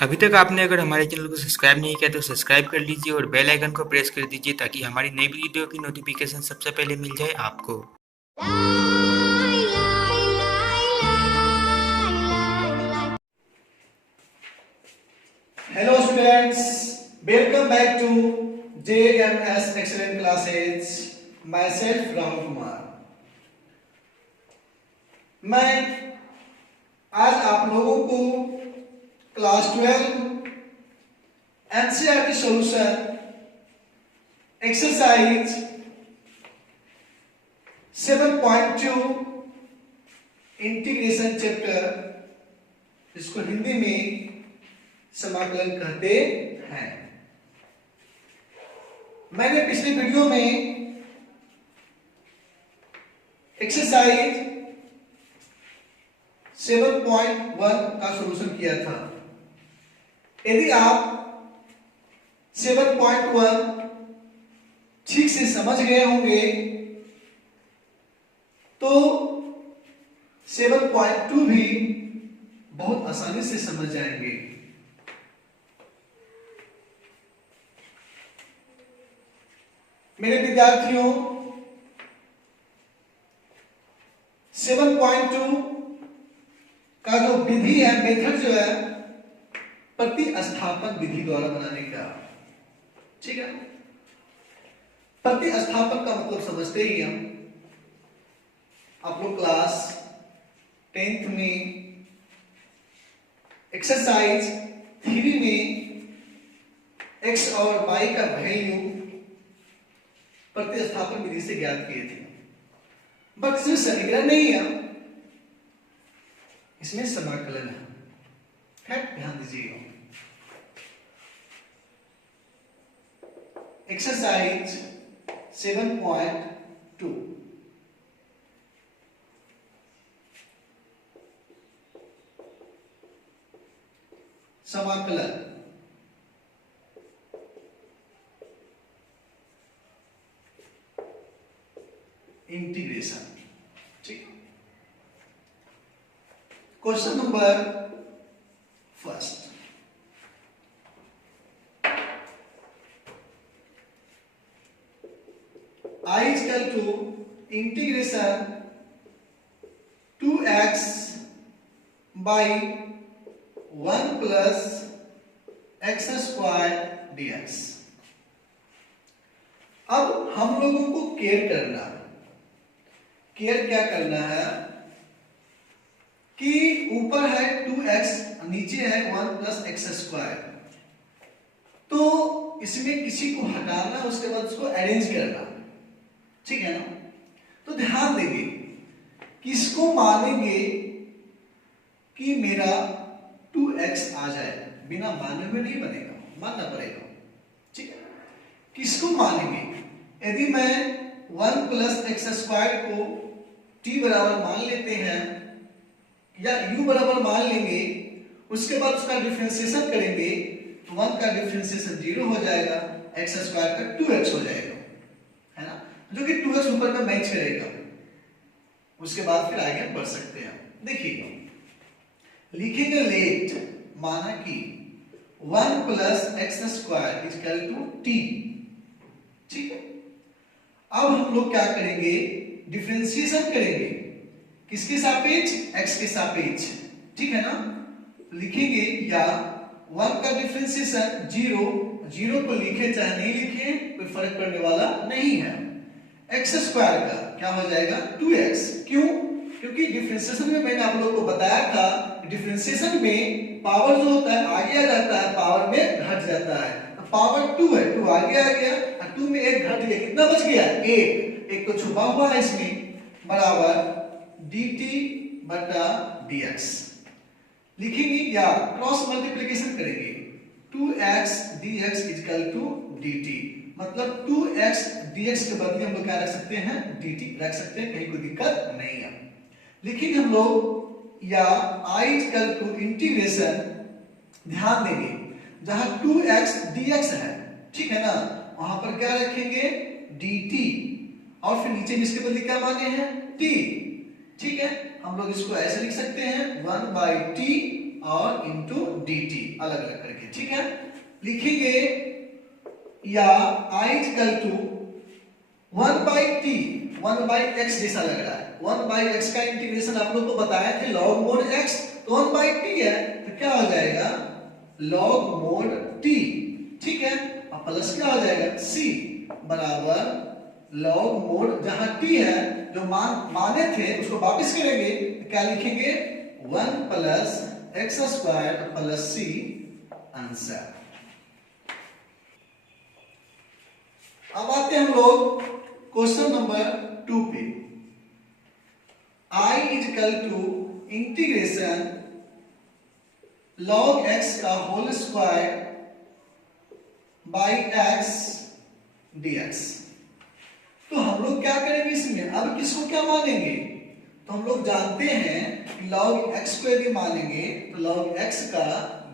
अभी तक आपने अगर हमारे चैनल को सब्सक्राइब नहीं किया तो सब्सक्राइब कर लीजिए और बेल आइकन को प्रेस कर दीजिए ताकि हमारी नई वीडियो की नोटिफिकेशन सबसे पहले मिल जाए आपको। Hello students, welcome back to JMS Excellent Classes. Myself Rahul Kumar. मैं आज आप लोगों को class 12 NCERT solution exercise 7.2 integration chapter, जिसको हिंदी में समाकलन कहते हैं। मैंने पिछले वीडियो में एक्सरसाइज 7.1 का सॉल्यूशन किया था। यदि आप 7.1 ठीक से समझ गए होंगे तो 7.2 भी बहुत आसानी से समझ जाएंगे। मेरे विद्यार्थियों, 7.2 का जो विधि है, मेथड जो है, प्रतिस्थापन विधि द्वारा बनाने का। ठीक है, प्रतिस्थापन का मतलब समझते ही हम, आप लोग क्लास 10th में एक्सरसाइज 3 में x और y का वैल्यू प्रतिस्थापन विधि से ज्ञात किए थे। बट इसमें समीकरण नहीं है, इसमें समाकलन है। ध्यान दीजिएगा। एक्सरसाइज 7.2 समाकलन। इंटीग्रेशन। ठीक, question number first. I is equal to integration 2x by 1 plus x square dx। अब हम लोगों को केयर करना है। केयर क्या करना है कि ऊपर है 2x, नीचे है 1 प्लस एक्स स्क्वायर, तो इसमें किसी को हटाना, उसके बाद उसको अरेंज करना। ठीक है ना? तो ध्यान देंगे, किसको मानेंगे कि मेरा 2x आ जाए, बिना माने में नहीं बनेगा, मानना पड़ेगा। ठीक है, किसको मानेंगे? यदि मैं 1 प्लस एक्स स्क्वायर को t बराबर मान लेते हैं या u बराबर मान लेंगे, उसके बाद उसका डिफरेंशिएशन करेंगे तो 1 का डिफरेंशिएशन 0 हो जाएगा, एक्स स्क्वायर का 2x हो जाएगा, है ना, जो कि 2x ऊपर का मैच करेगा। उसके बाद फिर आगे बढ़ सकते हैं। देखिए, लिखेंगे लेट, माना कि 1 plus X square is equal to t। ठीक है, अब हम लोग क्या करेंगे? डिफरेंशिएशन करेंगे। किसके सापेक्ष? x के सापेक्ष। ठीक है ना? लिखेंगे या 1 का डिफरेंशिएशन 0 को लिखे चाहे नहीं लिखे, कोई फर्क पड़ने वाला नहीं है। x स्क्वायर का क्या हो जाएगा? 2x। क्यों? क्योंकि डिफरेंशिएशन में मैंने आप लोगों को बताया था, डिफरेंशिएशन में पावर जो होता है आगे आ जाता है, पावर में घट जाता है। पावर 2 है, 2 आगे आ गया, 2 में 1 घट गया, कितना बच गया? 1 तो छुपा हुआ है इसमें, बराबर dt बटा dx। लिखेंगे या क्रॉस मल्टीप्लिकेशन करेंगे, 2x dx is equal to dt, मतलब 2x dx के बदले हम लोग क्या रख सकते हैं? dt रख सकते हैं, कहीं कोई दिक्कत नहीं है। लिखेंगे हम लोग या I is equal to integration, ध्यान देंगे जहां 2x dx है, ठीक है ना, वहां पर क्या रखेंगे? dt, और फिर नीचे इसके बदले क्या माने हैं? t। ठीक है, हम लोग इसको ऐसे लिख सकते हैं 1/t और इंटू डी टी अलग अलग करके, ठीक है। लिखेंगे या i इक्वल टू 1/x जैसा लग रहा है। 1/x का इंटीग्रेशन आप लोग को बताया थे log mod x, तो 1/t है तो क्या हो जाएगा log mod t, ठीक है। अब प्लस क्या हो जाएगा c बराबर log mod, जहां t है जो माने थे उसको वापस करेंगे तो क्या लिखेंगे 1 plus X square plus c answer. अब आते हैं हम लोग क्वेश्चन नंबर 2 पे। i equal to integration log x का whole square by x dx। तो हम लोग क्या करेंगे इसमें, अब किसको क्या मानेंगे, तो हम लोग जानते हैं कि log x को यदि मानेंगे तो log x का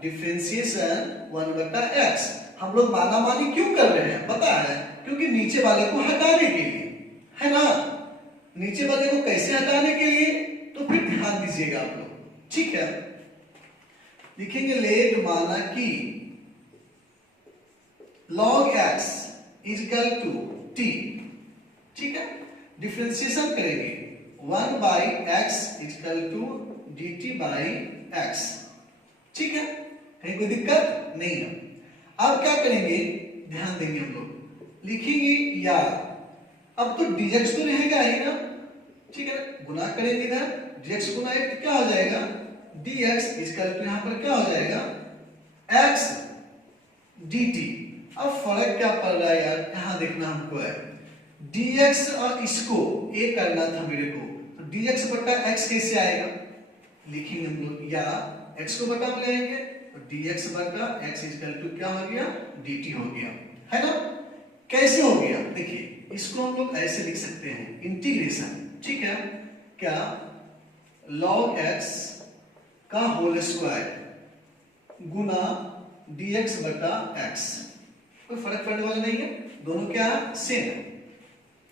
डिफरेंशिएशन 1/x। हम लोग माना मानी क्यों कर रहे हैं पता है, क्योंकि नीचे वाले को हटाने के लिए, है ना। नीचे वाले को कैसे हटाने के लिए, तो फिर ध्यान दीजिएगा आप लोग, ठीक है। लिखेंगे लेट माना कि log x equal to t, ठीक है। डिफरेंशिएशन करेंगे 1/x equal to dt by x, ठीक है। कहीं कोई दिक्कत नहीं है। अब क्या करेंगे, ध्यान देंगे हम लोग, लिखेंगे या अब तो dx तो रहेगा ही ना, ठीक है। गुना करेंगे इधर dx गुना एक क्या हो जाएगा dx इक्वल टू यहां पर क्या हो जाएगा x dt। अब फर्क क्या पड़ रहा है यार, यहां देखना हमको है dx और इसको ए करना था मेरे को, तो dx बटा x कैसे आएगा, लिखेंगे हम लोग या x को बटा में लेंगे तो dx बटा x इक्वल टू क्या हो गया dt हो गया, है ना। कैसे हो गया, देखिए इसको हम लोग ऐसे लिख सकते हैं इंटीग्रेशन, ठीक है, क्या log x का होल स्क्वायर गुना dx बटा x, कोई फर्क पड़ने वाला नहीं है, दोनों क्या सेम है,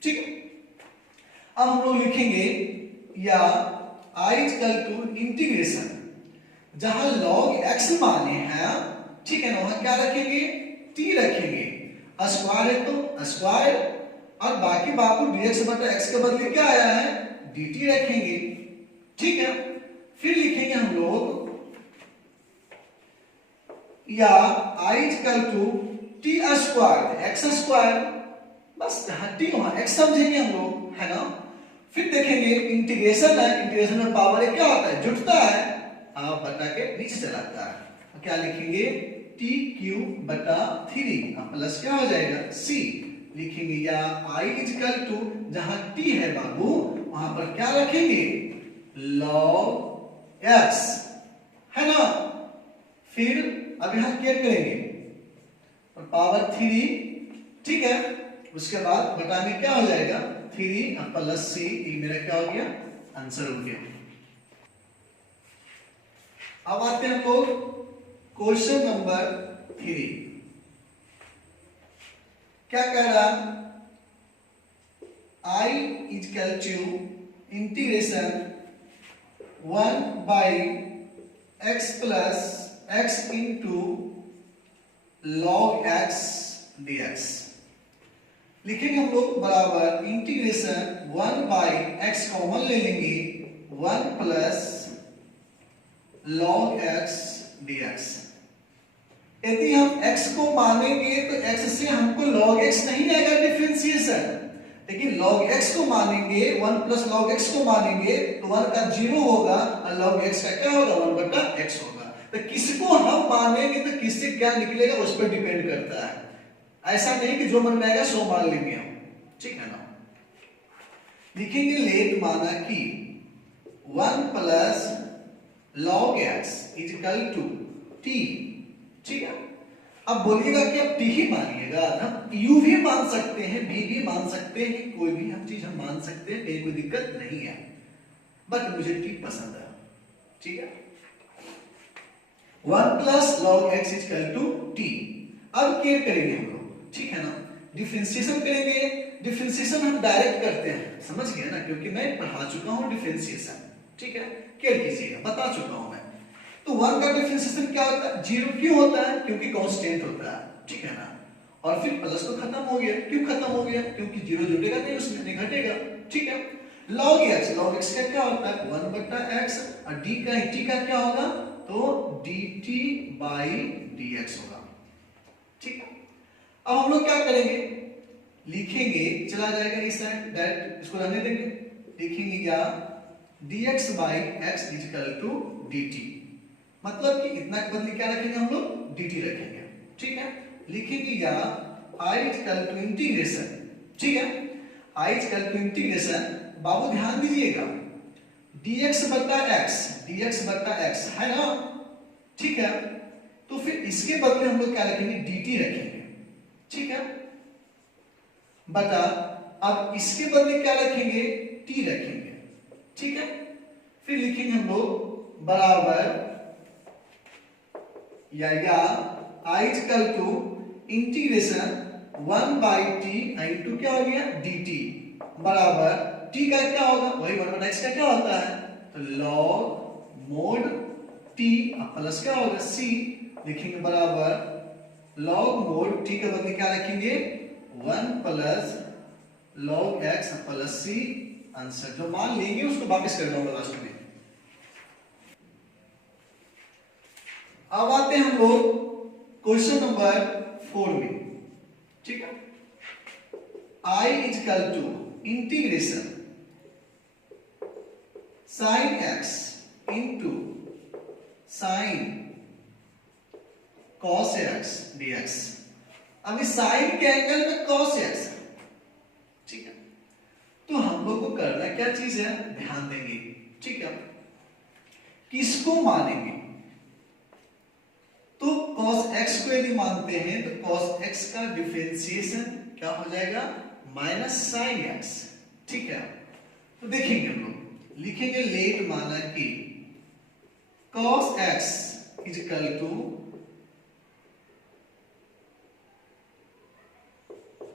ठीक है। अब हम लोग लिखेंगे या i इक्वल टू इंटीग्रेशन, जहां log x माने हैं, ठीक है ना, वहां क्या रखेंगे t रखेंगे, स्क्वायर है तो स्क्वायर, और बाकी बाबू dx बटा x के बदले क्या आया है dt रखेंगे, ठीक है। फिर लिखेंगे हम लोग या i equal to t square x square, बस जहां t वहां x समझेंगे हम लोग, है ना। फिर देखेंगे इंटीग्रेशन है, इंटीग्रेशन में पावर क्या होता है जुटता है, आप बटा के नीचे चलाता है, तो क्या लिखेंगे t क्यूब बटा 3 प्लस क्या हो जाएगा c। लिखेंगे या i इक्वल टू जहां t है बाबू वहां पर क्या रखेंगे log x, है ना। फिर अब यहां क्या करेंगे और पावर 3, ठीक है, उसके बाद बटा में क्या हो जाएगा 3 प्लस c, ये मेरा क्या हो गया आंसर हो गया। अब आते हैं हम लोग क्वेश्चन नंबर 3। क्या कह रहा i equal to integration 1/x plus x into log x dx। लिखेंगे हम लोग बराबर इंटीग्रेशन 1/x कॉमन ले लेंगे 1 प्लस log x dx। यदि हम x को मानेंगे तो x से हमको log x नहीं आएगा डिफरेंशिएशन, लेकिन log x को मानेंगे 1 प्लस log x को मानेंगे तो 1 का 0 होगा और log x का क्या होगा 1 बटा x होगा। तो किसको हम मानेंगे तो किससे क्या निकलेगा उस पर डिपेंड करता है, ऐसा नहीं कि जो मन में आएगा सो मान लेंगे हम, ठीक है ना। लिखेंगे लेट माना कि 1 plus log x equal to t, ठीक है। अब बोलिएगा कि आप t ही मानिएगा, हम u भी मान सकते हैं, v भी मान सकते हैं, कोई भी हम चीज हम मान सकते हैं, कहीं कोई दिक्कत नहीं है, बट मुझे t पसंद है, ठीक है। 1 plus log x equal to t। अब क्या करेंगे हम लोग, ठीक है ना, डिफरेंशिएशन करेंगे। डिफरेंशिएशन हम डायरेक्ट करते हैं, समझ गए ना, क्योंकि मैं पढ़ा चुका हूं डिफरेंशिएशन, ठीक है। केयर कीजिएगा, बता चुका हूं मैं। तो 1 का डिफरेंशिएशन क्या होता है? 0 क्यों होता है? क्योंकि कांस्टेंट होता है, ठीक है ना। और फिर प्लस तो खत्म हो गया। क्यों खत्म हो गया? क्योंकि 0 जुड़ेगा नहीं उसमें, नहीं घटेगा, ठीक है। log x का क्या होता है? 1/x और t का क्या होगा? तो dt/dx होगा, ठीक है। अब हम लोग क्या करेंगे? लिखेंगे, चला जाएगा इस साइड, दैट इसको रहने देंगे, लिखेंगे क्या? dx/x = dt, मतलब कि इतना के बदले क्या रखेंगे हम लोग? dt रखेंगे, ठीक है। लिखेंगे क्या? I = इंटीग्रेशन, ठीक है, I = इंटीग्रेशन, बाबू ध्यान दीजिएगा, dx/x है ना, ठीक है। तो फिर इसके बदले हम लोग क्या रखेंगे? dt रखेंगे, ठीक है, बटा, अब इसके बदले क्या रखेंगे? t रखेंगे, ठीक है। फिर लिखेंगे हम लोग बराबर या I = इंटीग्रेशन 1/t इंटू क्या हो गया? dt बराबर t का क्या होगा? वही 1/x का क्या होता है? तो log mod t प्लस क्या होगा? c, लिखेंगे बराबर log mod t के बदले क्या रखेंगे? 1 plus log x plus c, answer जो मान लेंगे उसको वापस कर दूंगा लास्ट में। अब आते हैं हम लोग क्वेश्चन नंबर 4 में, ठीक है। I = integration sin x into sin cos x dx। अब इस साइन के एंगल में cos x, ठीक है। तो हम लोग को करना क्या चीज है? ध्यान देंगे, ठीक है। किसको मानेंगे? तो cos x को यदि मानते हैं तो cos x का डिफरेंशिएशन क्या हो जाएगा? -sin x, ठीक है। तो देखेंगे हम लोग, लिखेंगे लेट माना कि cos x =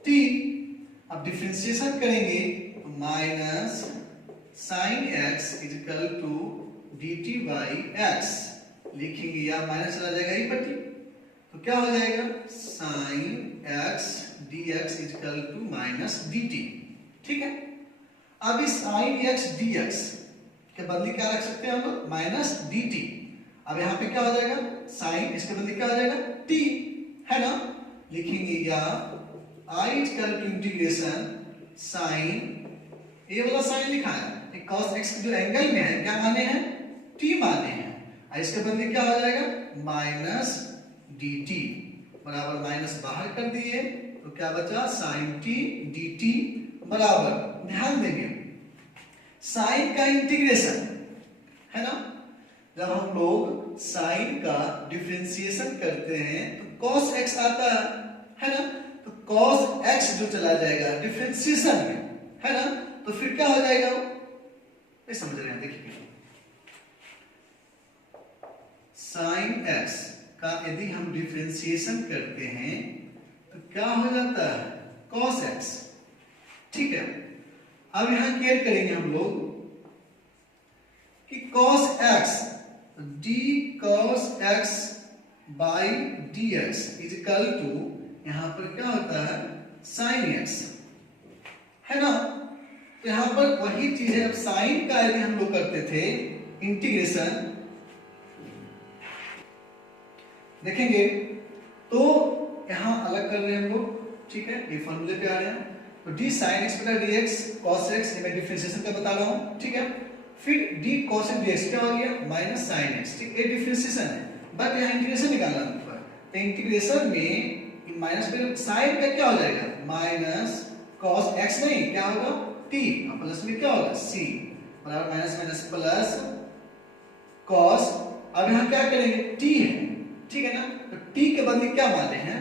t, अब डिफरेंशिएशन करेंगे तो -sin x = dt/x, लिखेंगे या माइनस चला जाएगा ही पट्टी, तो क्या हो जाएगा? sin x dx = -dt, ठीक है। अब इस sin x dx के बदले क्या रख सकते हैं हम लोग? -dt। अब यहाँ पे क्या हो जाएगा? sin, इसके बदले क्या हो जाएगा? t, है ना। लिखेंगे या I = इंटीग्रेशन sin, ये वाला साइन लिखा है, cos x जो एंगल में है क्या माने हैं? t माने हैं, और इसके बदले क्या हो जाएगा? -dt बराबर माइनस बाहर कर दिए तो क्या बचा? sin t dt बराबर, ध्यान देंगे साइन का इंटीग्रेशन है ना, जब हम लोग साइन का डिफरेंशिएशन करते हैं तो cos x आता है ना, तो cos x जो चला जाएगा डिफरेंशिएशन में, है ना, तो फिर क्या हो जाएगा? नहीं समझ रहे हैं, देखिए sin x का यदि हम डिफरेंशिएशन करते हैं तो क्या हो जाता है? cos x, ठीक है। अब यहां क्लियर करेंगे हम लोग कि cos x d cos x by dx equal to यहां पर क्या होता है? sin x, है ना। तो यहां पर वही चीज है, अब साइन का यदि हम लोग करते थे इंटीग्रेशन, देखेंगे तो यहां अलग कर रहे हैं हम लोग, ठीक है, ये फॉर्मूले पे आ रहे हैं। तो d sin x बटा dx cos x, मैं डिफरेंशिएशन का बता रहा हूं, ठीक है। फिर d cos x dx क्या हो गया? माइनस sin x, ठीक, ये डिफरेंशिएशन है, बट यहां इंटीग्रेशन निकालना है ऊपर, तो इंटीग्रेशन में माइनस पे sin का क्या हो जाएगा? माइनस cos x, नहीं क्या होगा? t, और प्लस में क्या होगा? c बराबर माइनस माइनस प्लस cos, अब यहां क्या करेंगे? t है, ठीक है ना, तो t के बदले क्या माने हैं?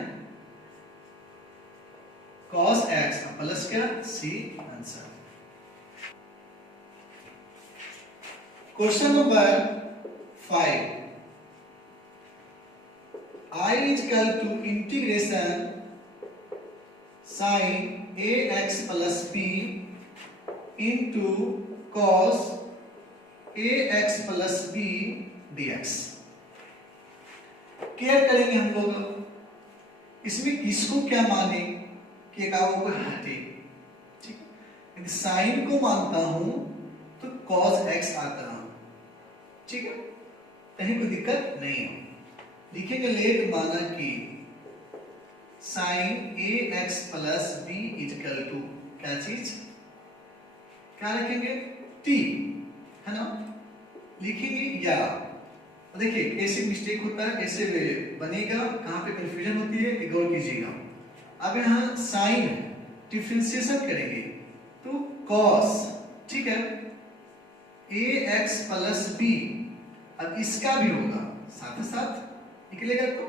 cos x प्लस क्या? c, answer. Question number 5, I equal to integration sin ax plus b into cos ax plus b dx, care करेंगे हम लोग, इसमें किसको क्या माने कि एकाओं को हटे, ठीक है। यदि साइन को मानता हूं तो cos x आता है, ठीक है, कहीं कोई दिक्कत नहीं हो। लिखेंगे लेट माना कि sine ax plus b equal to क्या चीज, क्या रखेंगे, t, है ना। लिखेंगे या, देखिए कैसे मिस्टेक होता है, कैसे बनेगा, कहां पे कंफ्यूजन होती है, एक और कीजिएगा। अब यहां साइन डिफरेंशिएशन करेंगे तो cos, ठीक है, ax प्लस b, अब इसका भी होगा साथ ही साथ निकलेगा तो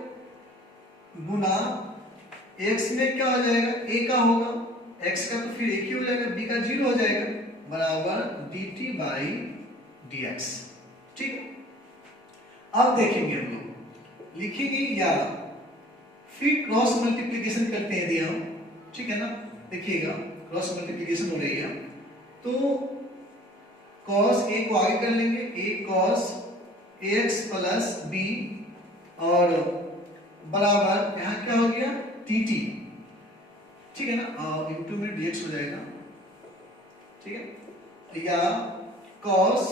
गुना x में क्या हो जाएगा, a का होगा, x का तो फिर एक ही हो जाएगा, b का 0 हो जाएगा, बराबर dt बाई dx, ठीक है। अब देखेंगे हम लोग, लिखेंगे या, फिर क्रॉस मल्टीप्लिकेशन करते हैं यदि हम, ठीक है ना, देखिएगा क्रॉस मल्टीप्लिकेशन हो रही है तो cos a को आगे कर लेंगे, a cos ax plus b और बराबर यहाँ क्या हो गया dt, ठीक है ना, और इंटू में dx हो जाएगा, ठीक है, या cos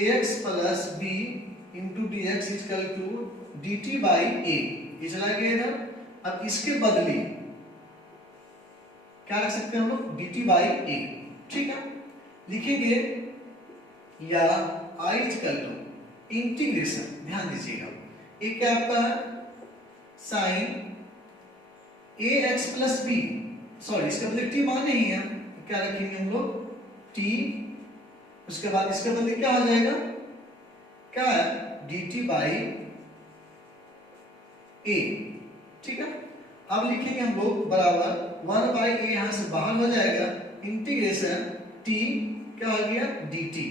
ax plus b into dx equal to dt by a, ये चला गया इधर। अब इसके बदले क्या रख सकते हैं हम लोग, dt बाई a, ठीक है। लिखेंगे या i इक्वल टू इंटीग्रेशन, ध्यान दीजिएगा ये क्या आपका है sine ax plus b, sorry इसके बदले t मान नहीं है तो क्या रखेंगे हम लोग t, उसके बाद इसके बदले क्या हो जाएगा, क्या है dt बाई a, ठीक है। अब लिखेंगे हम लोग बराबर 1 बाई a, यहां से बाहर हो जाएगा, इंटीग्रेशन t क्या हो गया dt।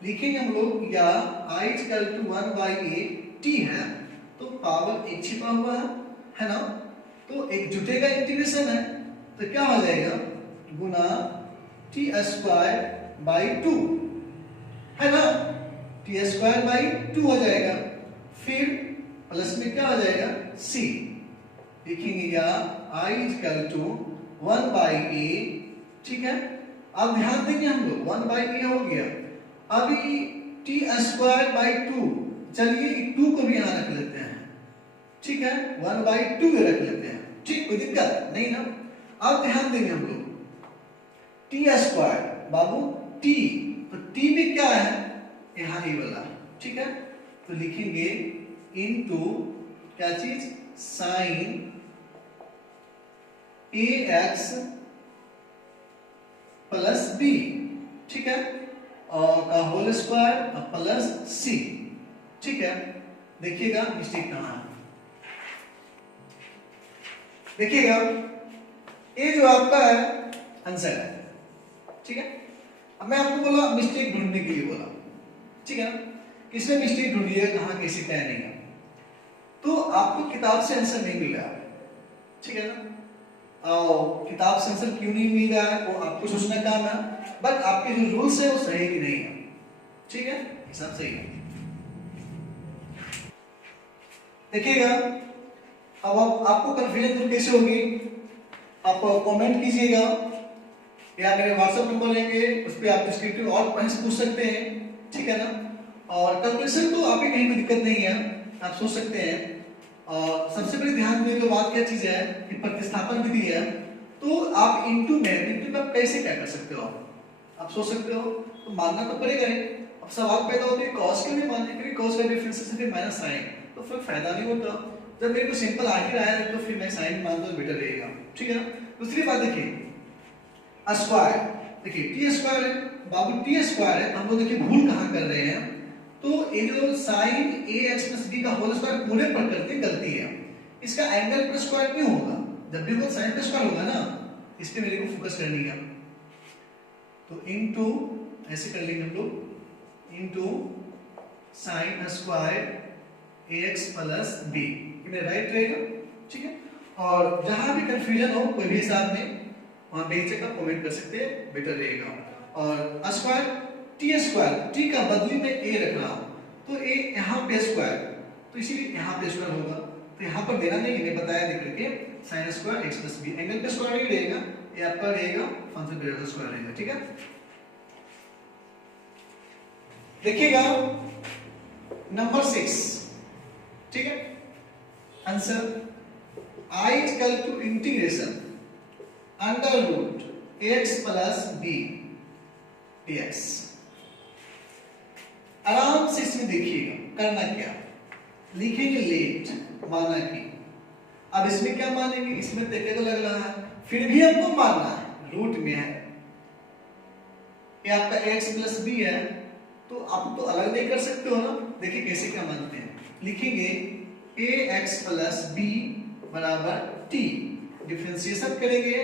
लिखेंगे हम लोग या i equal to 1 by a, t है तो पावर एक छिपा हुआ है ना, तो एक जुटेगा इंटीग्रेशन है तो क्या हो जाएगा गुना t स्क्वायर बाई 2, है ना, t स्क्वायर बाई 2 हो जाएगा, फिर प्लस में क्या हो जाएगा c। लिखेंगे या i equal to 1 by a, ठीक है। अब ध्यान देंगे हम लोग 1 बाई a हो गया, अभी t स्क्वायर बाई 2, चलिए 2 को भी यहां रख लेते हैं, ठीक है, 1 बाई 2 भी रख लेते हैं, ठीक, कोई दिक्कत नहीं ना। अब ध्यान देंगे हम लोग t स्क्वायर बाबू t, तो t में क्या है यहां ये वाला, ठीक है, तो लिखेंगे इनटू क्या चीज साइन ax प्लस b, ठीक है, और का होल स्क्वायर प्लस c, ठीक है। देखिएगा मिस्टेक कहां है, देखिएगा ये जो आपका है आंसर है, ठीक है। अब मैं आपको बोला मिस्टेक ढूंढने के लिए बोला, ठीक है ना, किसने मिस्टेक ढूंढी है, कहां कैसे तय नहीं है, तो आपको किताब से आंसर नहीं मिल रहा है, ठीक है ना। और किताब से आंसर क्यों नहीं मिल रहा है वो आपको सोचना काम है, बट आपके जो रूल्स है वो सही कि नहीं है, ठीक है, ये सब सही है। देखिएगा अब आपको कंफ्यूजन दूर कैसे होगी, आप कमेंट कीजिएगा या मेरे व्हाट्सएप नंबर लेंगे उस पर आप डिस्क्रिप्टिव और पॉइंट्स पूछ सकते हैं, ठीक है ना। और कैलकुलेशन तो आप ही कहीं कोई दिक्कत नहीं है, आप सोच सकते हैं। और सबसे बड़ी ध्यान में जो बात क्या चीज है कि प्रतिस्थापन विधि है, तो आप इनटू में आप कैसे क्या कर सकते हो, आप सोच सकते हो, तो मानना तो पड़ेगा ही। अब सवाल पैदा होता है कॉस क्यों नहीं मानने, क्योंकि कॉस का डिफरेंशिएशन फिर माइनस साइन, तो फिर फायदा नहीं होता। जब मेरे को सिंपल आ ही रहा है तो फिर मैं साइन मान दो बेटर रहेगा, ठीक है ना। दूसरी बात देखिए स्क्वायर, देखिए टी स्क्वायर है बाबू, टी स्क्वायर है, हम लोग देखिए भूल कहां कर रहे हैं, तो ये जो साइन ax प्लस b का होल स्क्वायर पूरे पर करते गलती है, इसका एंगल पर स्क्वायर क्यों होगा, जब भी वो साइन पर स्क्वायर होगा ना, इस पे मेरे को फोकस करनी है। तो इनटू ऐसे कर लेंगे हम लोग, into sine square ax plus b, ये राइट रहेगा, ठीक है। और जहां भी कंफ्यूजन हो कोई भी हिसाब में वहां बेचेक आप कमेंट कर सकते हैं, बेटर रहेगा। और स्क्वायर टी स्क्वायर, टी का बदली में a रख रहा हूं, तो ये यहाँ पे स्क्वायर, तो इसीलिए यहाँ पे स्क्वायर होगा। तो यहाँ पर देना नहीं, मैंने बताया देख करके, sine square x plus b, angle पे स्क्वायर नहीं रहेगा, ये आपका रहेगा फंक्शन पे स्क्वायर रहेगा। ठीक है, देखिएगा नंबर 6। ठीक है, answer I equal to integration under root x plus b dx। आराम से इसमें देखिएगा करना क्या, लिखेंगे लेट माना कि, अब इसमें क्या मानेंगे, इसमें देखने को लग रहा है, फिर भी हमको मानना है, रूट में है, ये आपका x प्लस बी है, तो आप तो अलग नहीं कर सकते हो ना। देखिए कैसे क्या मानते हैं, लिखेंगे ax प्लस बी बराबर t, डिफरेंशिएशन करेंगे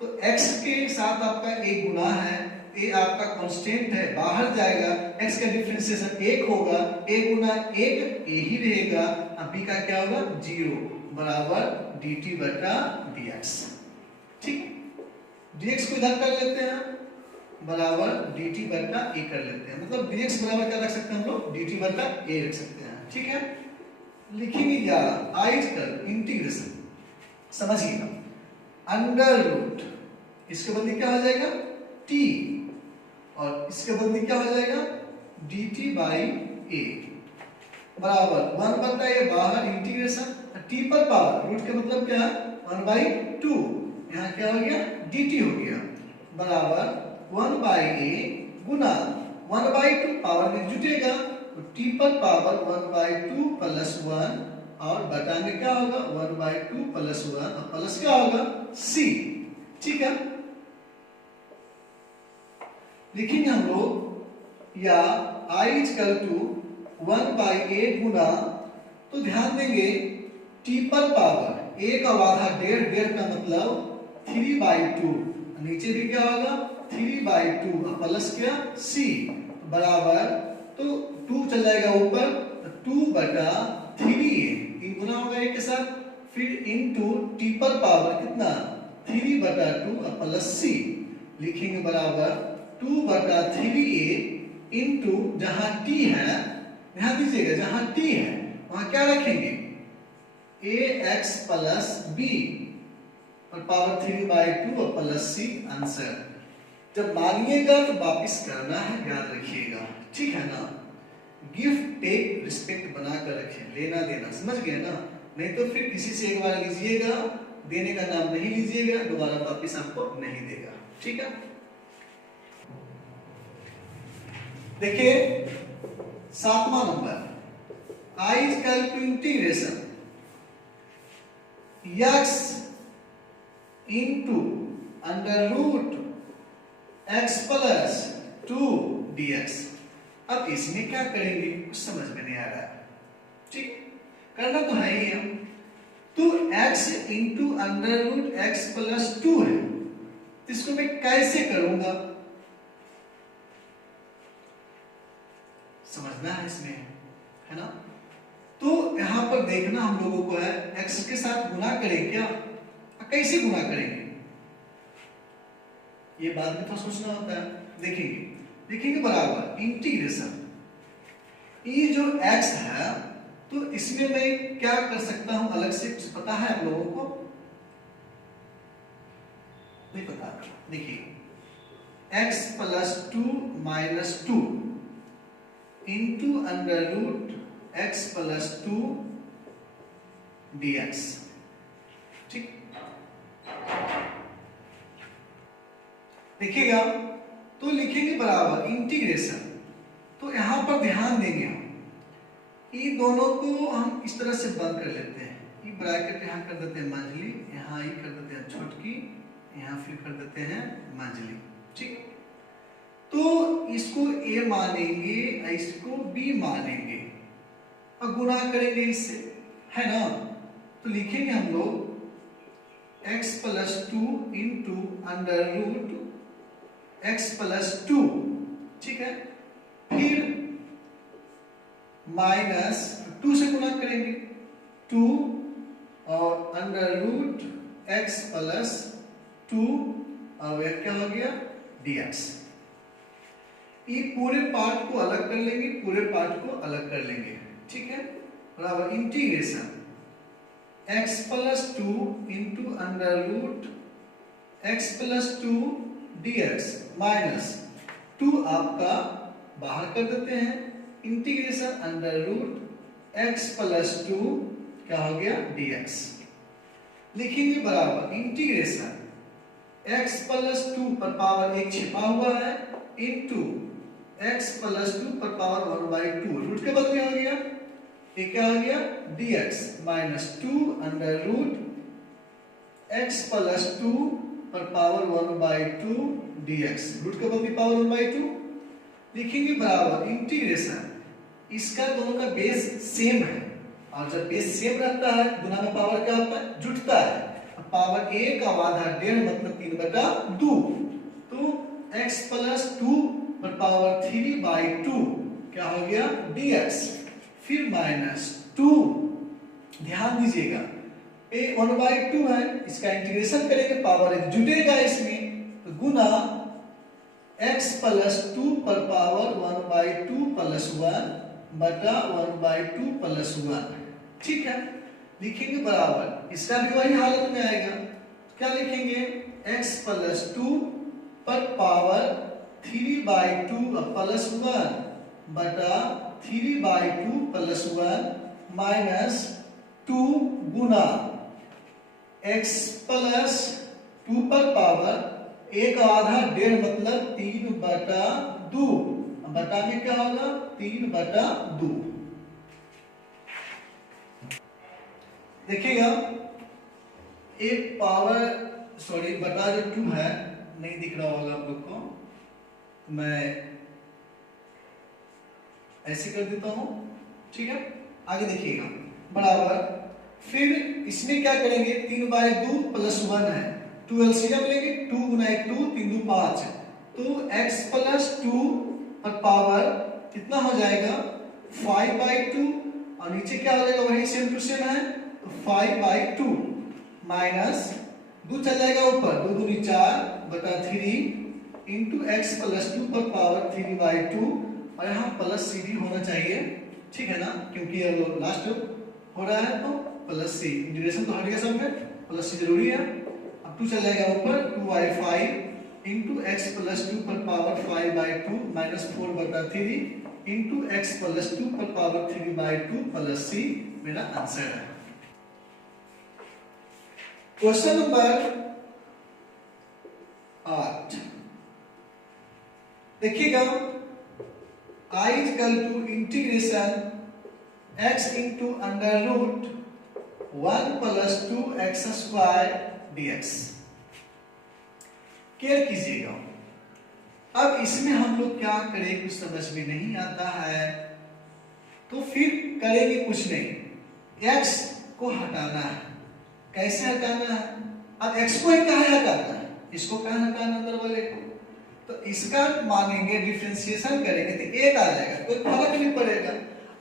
तो x के साथ आपका एक गुना है, a आपका कांस्टेंट है, बाहर जाएगा, x का डिफरेंशिएशन 1 होगा, a गुना 1 a ही रहेगा, अब b का क्या होगा 0 बराबर dt बटा dx। ठीक, dx को इधर कर लेते हैं बराबर dt बटा a कर लेते हैं, मतलब dx बराबर क्या रख सकते हैं हम लोग, dt बटा a रख सकते हैं। ठीक है, लिखेंगे 11 I कर इंटीग्रेशन, समझिएगा, अंडर रूट, इसके बदले क्या हो जाएगा t, और इसके बदले क्या हो जाएगा dt बाई a बराबर 1 बटा a बाहर इंटीग्रेशन t पर पावर, रूट का मतलब क्या है 1/2, यहाँ क्या हो गया dt हो गया बराबर 1/a गुना 1/2 पावर में जुटेगा तो t पर पावर 1/2 प्लस 1 और बटा में क्या होगा 1/2 प्लस 1 और प्लस क्या होगा c। ठीक है, लिखेंगे हम लोग या I इक्वल टू 1/8 गुना, तो ध्यान देंगे t पर पावर a का आधा डेढ़, डेढ़ का मतलब 3/2, नीचे भी क्या होगा 3/2 और प्लस क्या c बराबर, तो 2 चल जाएगा ऊपर, 2 बटा 3a, इन गुना होगा एक के साथ, फिर इनटू t पर पावर कितना 3 बटा 2 और प्लस c, लिखेंगे बराबर 2 बटा 3a इनटू, जहां t है ध्यान दीजिएगा, जहां t है वहां क्या रखेंगे ax प्लस b और पावर 3/2 और प्लस c। आंसर जब मानिएगा तो वापिस करना है, याद रखिएगा। ठीक है ना, गिफ्ट टेक रिस्पेक्ट बनाकर रखें, लेना देना, समझ गए ना, नहीं तो फिर किसी से एक बार लीजिएगा, देने का नाम नहीं लीजिएगा, दोबारा वापिस आपको नहीं देगा। ठीक है, देखिए 7वां number, I equal to integration x into under root x plus 2 dx। अब इसमें क्या करेंगे कुछ समझ में नहीं आ रहा है, ठीक, करना तो है ही है, तो x into under root x plus 2 है, तो इसको मैं कैसे करूंगा समझना है इसमें, है ना। तो यहां पर देखना हम लोगों को है x के साथ गुना करें क्या, कैसे गुना करेंगे ये बात में तो सोचना होता है। देखेंगे बराबर इंटीग्रेशन, ये जो x है तो इसमें मैं क्या कर सकता हूं अलग से, कुछ पता है आप लोगों को, नहीं पता। देखिए x plus 2 minus 2 into under root x plus 2 dx। ठीक, देखिएगा तो लिखेंगे बराबर इंटीग्रेशन, तो यहां पर ध्यान देंगे हम, ये दोनों को हम इस तरह से बंद कर लेते हैं, ये ब्रैकेट यहां कर देते हैं मंझली, यहां ये कर देते हैं छोटकी, यहां फिर कर देते हैं मंझली। ठीक, तो इसको a मानेंगे, इसको b मानेंगे और गुना करेंगे इससे, है ना। तो लिखेंगे हम लोग x plus 2 into under root x plus 2, ठीक है, फिर माइनस 2 से गुना करेंगे 2 और अंडर रूट x प्लस 2 और क्या हो गया dx। ये पूरे पार्ट को अलग कर लेंगे, पूरे पार्ट को अलग कर लेंगे, ठीक है। बराबर integration x plus 2 into under root x plus 2 dx minus 2 आपका बाहर कर देते हैं, integration under root x plus 2 क्या हो गया dx। लिखेंगे बराबर इंटीग्रेशन x प्लस 2 पर पावर एक छिपा हुआ है इंटू x प्लस 2 पर पावर 1/2 रूट के बदले हो गया, ये क्या हो गया dx minus 2 under root x plus 2 पर पावर 1/2 dx, रूट के बदले पावर 1/2। लिखेंगे बराबर इंटीग्रेशन, इसका दोनों का बेस सेम है और जब बेस सेम रहता है गुना में पावर क्या होता है जुटता है, पावर a का आधा डेढ़ मतलब 3/2, तो x प्लस 2 पर पावर 3/2 क्या हो गया dx, फिर माइनस 2, ध्यान दीजिएगा a 1/2 है, इसका इंटीग्रेशन करेंगे पावर एक जुटेगा इसमें, तो गुना x प्लस 2 पर पावर 1/2 प्लस 1 बटा 1/2 प्लस 1, ठीक है। लिखेंगे बराबर, इसका भी वही हालत में आएगा, क्या लिखेंगे x प्लस 2 पर पावर 3/2 प्लस 1 बटा 3/2 प्लस 1 माइनस 2 गुना x प्लस 2 पर पावर एक आधा डेढ़ मतलब 3/2, बटा में क्या होगा 3/2। देखिएगा एक पावर सॉरी बटा जो 2 है नहीं दिख रहा होगा आप लोग को, मैं ऐसे कर देता हूं, ठीक है। आगे देखिएगा बराबर, फिर इसमें क्या करेंगे 3/2 प्लस 1 है, 2 एलसीएम लेंगे, 2 गुना 1 2 3 2 5, तो x प्लस 2 पर पावर कितना हो जाएगा 5/2 और नीचे क्या हो जाएगा वही सेम टू सेम है, तो 5/2 माइनस 2 चल जाएगा ऊपर, 2 दूनी 4 बटा 3 इंटू x प्लस 2 पर पावर 3/2 और यहाँ प्लस सी भी होना चाहिए, ठीक है ना, क्योंकि अब लास्ट हो रहा है तो प्लस सी, इंटीग्रेशन तो हट गया सब में, प्लस सी जरूरी है। अब 2 चल जाएगा ऊपर 2/5 इंटू x प्लस 2 पर पावर 5/2 माइनस 4 बटा 3 इंटू x प्लस 2 पर पावर 3/2 प्लस सी मेरा आंसर है। क्वेश्चन नंबर 8 देखिएगा, I is equal to integration x into under root 1 plus 2x square dx। Care कीजिएगा, अब इसमें हम लोग क्या करें कुछ समझ में नहीं आता है, तो फिर करेंगे कुछ नहीं, x को हटाना है। कैसे हटाना है, अब x को ही कहाँ हटाना है, इसको कहाँ हटाना अंदर वाले को, तो इसका मानेंगे डिफरेंशिएशन करेंगे तो एक आ जाएगा, कोई फर्क नहीं पड़ेगा।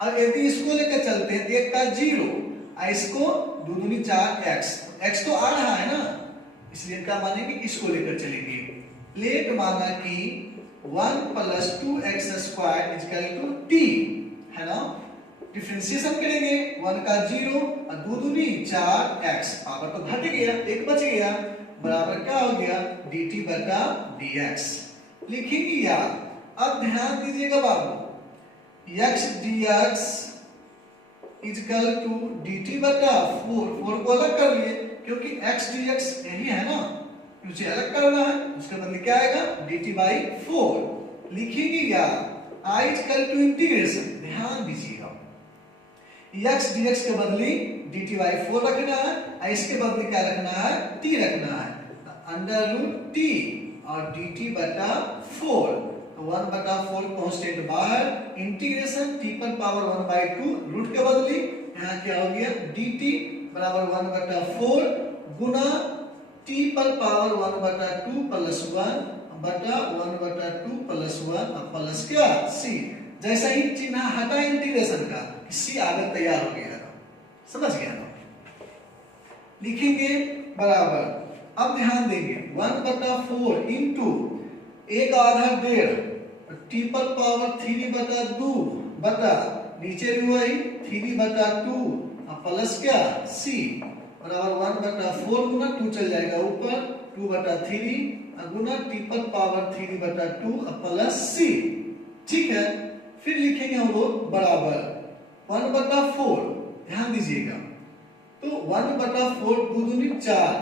अब यदि इसको लेकर चलते हैं तो एक का 0 और इसको 2 दूनी 4 x तो आ रहा है ना, इसलिए क्या मानेंगे इसको लेकर चलेंगे। लेट माना कि 1 plus 2x square equal to t है ना, डिफरेंशिएशन करेंगे 1 का 0 और 2 दूनी 4x, पावर तो घट गया एक बच गया, बराबर क्या हो गया dt बटा dx। लिखेंगे यार, अब ध्यान दीजिएगा बाबू, x dx equal to dt बटा 4 को अलग कर लिए क्योंकि x dx यही है ना, उसे अलग करना है, उसके बदले क्या आएगा dt/4। लिखेंगे यार I इक्वल टू इंटीग्रेशन, ध्यान दीजिएगा x dx के बदले dt/4 रखना है और इसके बदले क्या रखना है t रखना है, अंडर रूट t और dt बटा 4, 1 बटा 4 कांस्टेंट बाहर, इंटीग्रेशन t पर पावर 1/2 रूट के बदले यहाँ क्या हो गया dt बराबर 1 बटा 4 गुना t पर पावर 1/2 प्लस 1 बटा 1/2 प्लस 1 अब प्लस क्या c। जैसा ही चिन्ह हटा इंटीग्रेशन का c आगे तैयार हो गया, समझ गया ना। लिखेंगे बराबर, अब ध्यान देंगे 1/4 इंटू एक आधा डेढ़ टी पर पावर 3/2 बटा नीचे भी वही 3/2 प्लस क्या c बराबर 1/4 गुना 2 चल जाएगा ऊपर 2/3 गुना टी पर पावर 3/2 प्लस c। ठीक है, फिर लिखेंगे हम लोग बराबर 1/4, ध्यान दीजिएगा, तो 1/4 2 दूनी 4,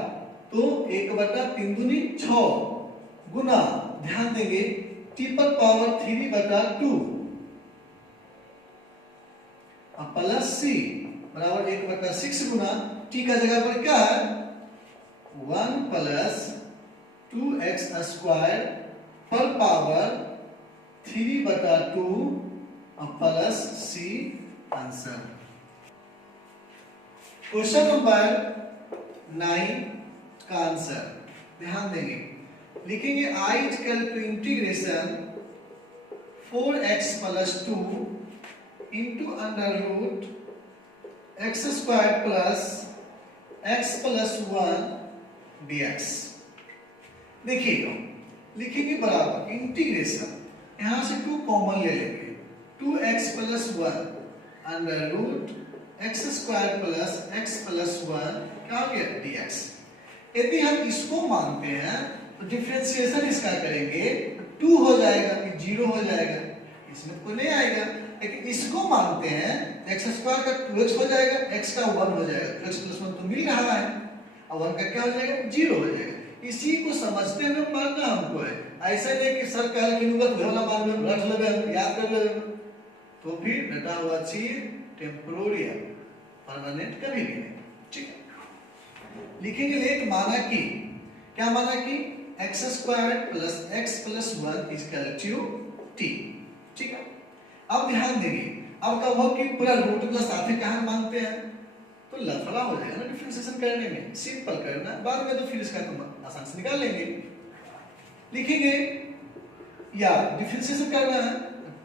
तो 1/3 दूनी 6 गुना ध्यान देंगे टी पर पावर 3/2 प्लस c बराबर 1/6 गुना टी का जगह पर क्या है 1 प्लस 2x स्क्वायर पर power 3/2 plus c answer. Question number 9 का आंसर ध्यान देंगे, लिखेंगे i equal to integration 4x plus 2 into under root x square plus x plus 1 dx। देखिएगा, लिखेंगे बराबर इंटीग्रेशन, यहां से 2 कॉमन ले लेंगे 2x plus 1 under root x square plus x plus 1 क्या हो गया dx। यदि हम इसको मानते हैं तो डिफरेंशिएशन इसका करेंगे 2 हो जाएगा कि 0 हो जाएगा, इसमें कोई नहीं आएगा। लेकिन इसको मानते हैं x स्क्वायर का 2x हो जाएगा, x का 1 हो जाएगा, x प्लस 1 तो मिल रहा है, और 1 का क्या हो जाएगा 0 हो जाएगा। इसी को समझते हुए मानना हमको है, ऐसा नहीं कि सर कह कि उगत वाला मान में रट लेबे याद कर लेबे, तो फिर रटा हुआ चीज टेम्पोररी है, परमानेंट कभी भी नहीं। ठीक है, लिखेंगे लेट माना कि क्या माना कि x square plus x plus 1 equal to t। ठीक है, अब ध्यान देंगे, अब कब हो कि पूरा रूट का साथ ही कहां मानते हैं तो लफड़ा हो जाएगा ना डिफरेंशिएशन करने में, सिंपल करना बाद में, तो फिर इसका तो आसान से निकाल लेंगे। लिखेंगे या डिफरेंशिएशन करना है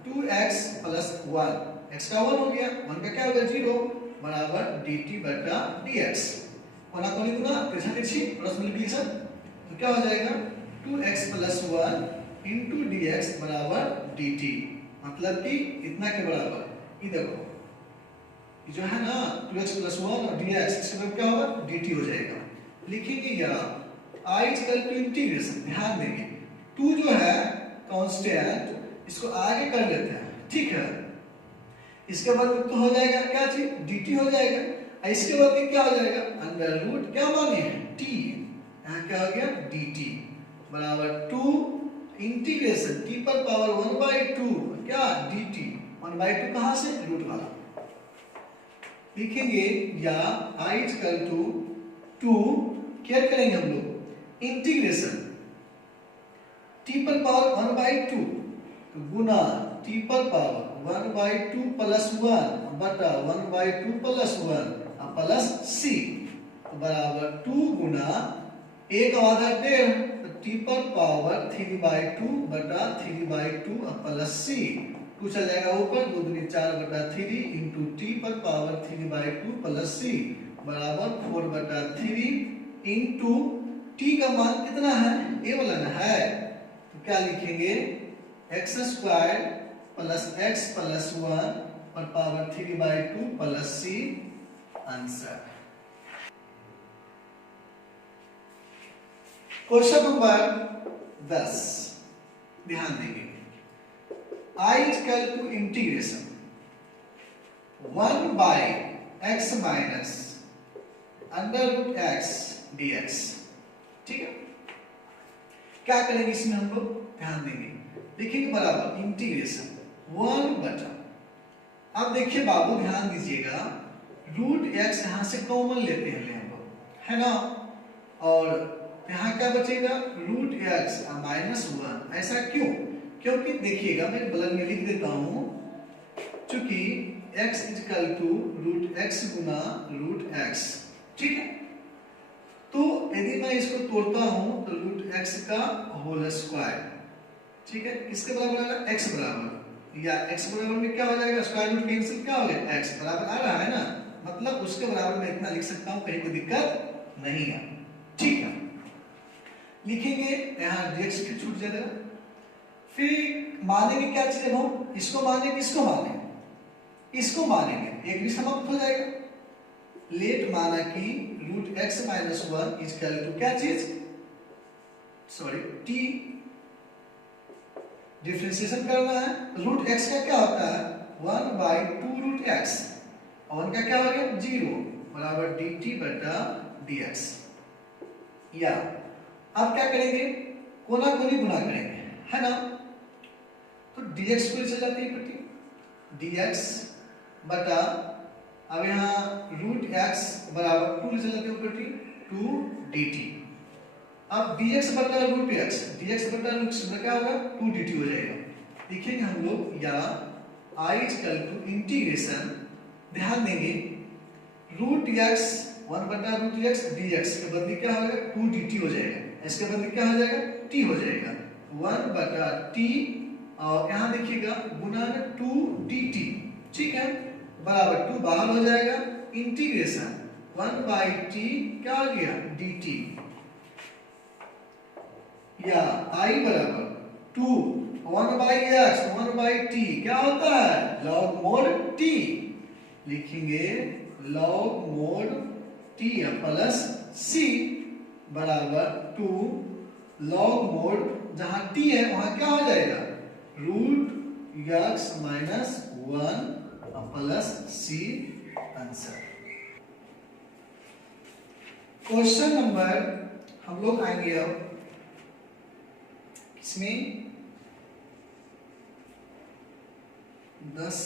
2x प्लस 1, x का 1 हो गया, 1 का क्या हो गया 0 बराबर dt बटा dx। कोना कोनी गुना तिरछा तिरछी प्लस मल्टीप्लिकेशन, तो क्या हो जाएगा 2x प्लस 1 इंटू dx बराबर dt, मतलब कि इतना के बराबर, ये देखो ये जो है ना 2x प्लस 1 और dx, इसके बाद क्या होगा dt हो जाएगा। लिखेंगे या i इक्वल टू इंटीग्रेशन, ध्यान देंगे 2 जो है कांस्टेंट, इसको आगे कर लेते हैं। ठीक है, इसके बाद तो हो जाएगा क्या चीज dt हो जाएगा, इसके बाद क्या हो जाएगा अंडर रूट क्या माने हैं t, यहाँ क्या हो गया dt बराबर 2 इंटीग्रेशन t पर पावर 1/2 क्या dt 1/2 कहां से रूट वाला। लिखेंगे या i इक्वल टू 2 क्या करेंगे हम लोग इंटीग्रेशन t पर पावर 1/2 गुना t पर पावर 1/2 प्लस 1 बटा 1/2 प्लस 1 प्लस c बराबर 2 गुना 1 आधा 1.5 तो t पर पावर 3/2 बटा 3/2 प्लस c, 2 चल जाएगा ऊपर 2 दूनी 4 बटा 3 इंटू t पर पावर 3/2 प्लस c बराबर 4/3 इंटू t का मान कितना है ये वाला ना है, तो क्या लिखेंगे x square plus x plus 1 पर power 3/2 plus c answer. Question number 10 ध्यान देंगे, i equal to integration 1 by x minus under root x dx। ठीक है, क्या करेंगे इसमें हम लोग ध्यान देंगे, लिखेंगे बराबर इंटीग्रेशन 1 बटा, अब देखिए बाबू ध्यान दीजिएगा रूट x यहां से कॉमन लेते हैं ले हम लोग है ना, और यहाँ क्या बचेगा रूट x माइनस 1, ऐसा क्यों, क्योंकि देखिएगा मैं बगल में लिख देता हूं, चूंकि x equal to root x गुना रूट x। ठीक है, तो यदि मैं इसको तोड़ता हूं तो रूट x का होल स्क्वायर, ठीक है, किसके बराबर आएगा x बराबर, या x बराबर में क्या हो जाएगा स्क्वायर रूट कैंसिल क्या हो गया x बराबर आ रहा है ना, मतलब उसके बराबर में इतना लिख सकता हूं, कहीं कोई दिक्कत नहीं है। ठीक है, लिखेंगे यहाँ dx फिर छूट जाएगा, फिर मानेंगे क्या चीज हम, इसको मानेंगे, इसको मानेंगे, इसको मानेंगे, एक भी समाप्त हो जाएगा। लेट माना कि root x minus one is equal to क्या चीज, सॉरी टी, डिफरेंशिएशन करना है। रूट एक्स का क्या होता है, 1/2 रूट एक्स, और वन का क्या हो गया 0 बराबर डी टी बटा डी एक्स। या अब क्या करेंगे, कोना कोनी गुना करेंगे, है ना। तो dx को चल जाती है पट्टी, dx बटा, अब यहाँ रूट x बराबर 2 चल जाती है पट्टी 2 dt। अब dx बटा रूट x, dx बटा रूट x क्या होगा 2 dt हो जाएगा। लिखेंगे हम लोग, या I इक्वल टू इंटीग्रेशन, ध्यान देंगे रूट x 1 बटा रूट x dx के बदले क्या होगा 2 dt हो जाएगा, इसके बदले क्या हो जाएगा t हो जाएगा 1 बटा t, और यहाँ देखिएगा गुना 2 dt, ठीक है, बराबर 2 बाहर हो जाएगा, इंटीग्रेशन 1/t क्या हो गया dt, या I बराबर 2 1/x 1/t क्या होता है log mod t, लिखेंगे log mod t plus c बराबर 2 log mod, जहां t है वहां क्या हो जाएगा root x minus 1 plus c, answer. Question number हम लोग आएंगे अब इसमें 10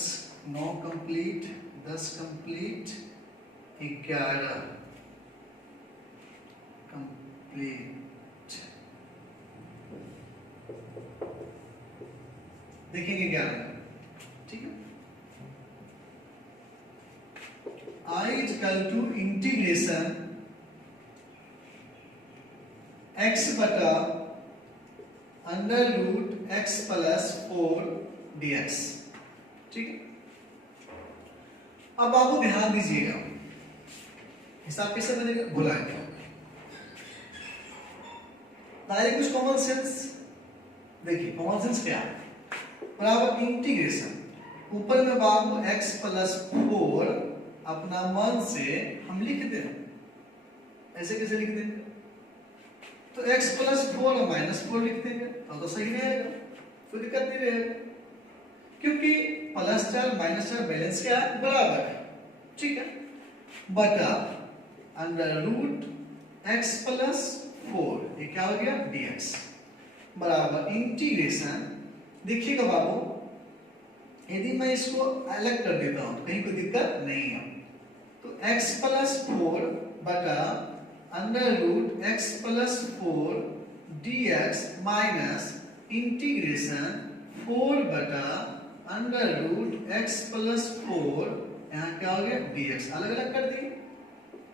9 कंप्लीट 10 कंप्लीट 11 कंप्लीट, देखेंगे 11, ठीक है। I is equal to integration x बटा under root x plus 4 dx, ठीक है। अब आपको ध्यान दीजिएगा, हिसाब कैसे बनेगा भुला गया, डायरेक्ट कुछ कॉमन सेंस, देखिए कॉमन सेंस क्या है, बराबर इंटीग्रेशन, ऊपर में बाबू x प्लस 4 अपना मन से हम लिख दें, ऐसे कैसे लिख देंगे, तो x प्लस 4 और माइनस 4 लिख देंगे तो सही रहेगा, कोई दिक्कत नहीं रहेगा, क्योंकि प्लस 4 माइनस 4 बैलेंस क्या है बराबर है, ठीक है, बटा अंडर रूट x प्लस 4 ये क्या हो गया dx बराबर इंटीग्रेशन, देखिएगा बाबू यदि मैं इसको अलग कर देता हूं तो कहीं कोई दिक्कत नहीं है, तो x प्लस 4 बटा under root x plus 4 dx minus integration 4 बटा अंडर रूट x प्लस 4, यहाँ क्या हो गया dx, अलग अलग कर दिए,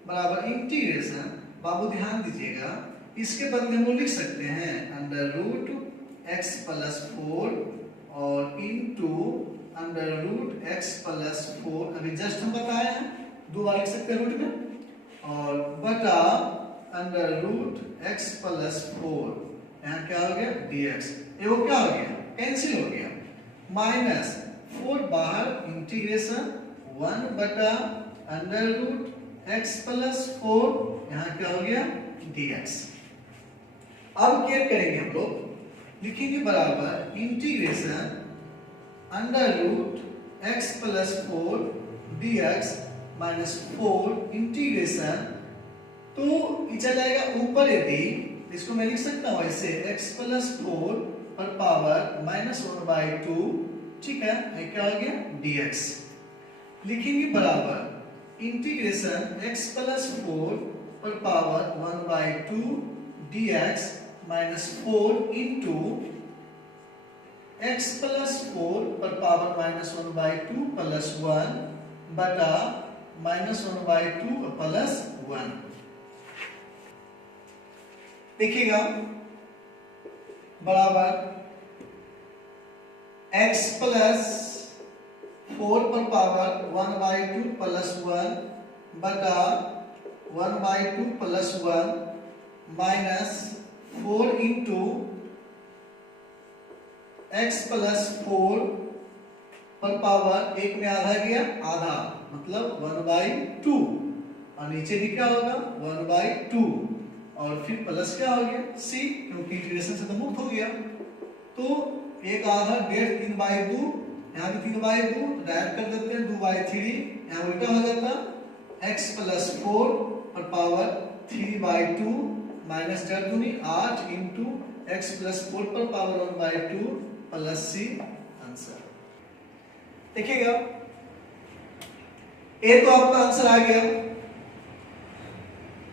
बराबर इंटीग्रेशन, बाबू ध्यान दीजिएगा इसके बदले हम लिख सकते हैं अंडर रूट x प्लस 4 और into under root x plus 4, अभी जस्ट हम बताए हैं 2 बार लिख सकते हैं रूट में, और बटा अंडर रूट x प्लस 4, यहाँ क्या हो गया dx, ये वो क्या हो गया कैंसिल हो गया, माइनस 4 बाहर, इंटीग्रेशन 1 बटा अंडर रूट x प्लस 4, यहाँ क्या हो गया dx। अब क्या करेंगे हम लोग, लिखेंगे बराबर integration under root x plus 4 dx minus 4 integration, तो ये चला जाएगा ऊपर, यदि इसको मैं लिख सकता हूं ऐसे x प्लस 4 पर पावर माइनस 1/2, ठीक है, ये क्या हो गया dx, लिखेंगे बराबर इंटीग्रेशन x प्लस 4 पर power 1/2 dx minus 4 into x plus 4 पर पावर माइनस 1/2 प्लस 1 बटा माइनस 1/2 प्लस 1, देखिएगा बराबर x प्लस 4 पर पावर 1/2 प्लस 1 बटा 1/2 plus 1 minus 4 into x plus 4 पर पावर एक में आधा गया आधा मतलब 1/2 और नीचे भी क्या होगा 1/2 और फिर प्लस क्या हो गया c क्योंकि इंटीग्रेशन से तो मुक्त हो गया तो एक आधा 1.5 3/2 यहाँ भी 3/2 तो ऐड कर देते हैं 2/3 यहाँ उल्टा हो जाता x प्लस 4 पर पावर 3/2 माइनस 4 दूनी 8 इंटू x प्लस 4 पर पावर 1/2 प्लस c आंसर देखिएगा ए तो आपका आंसर आ गया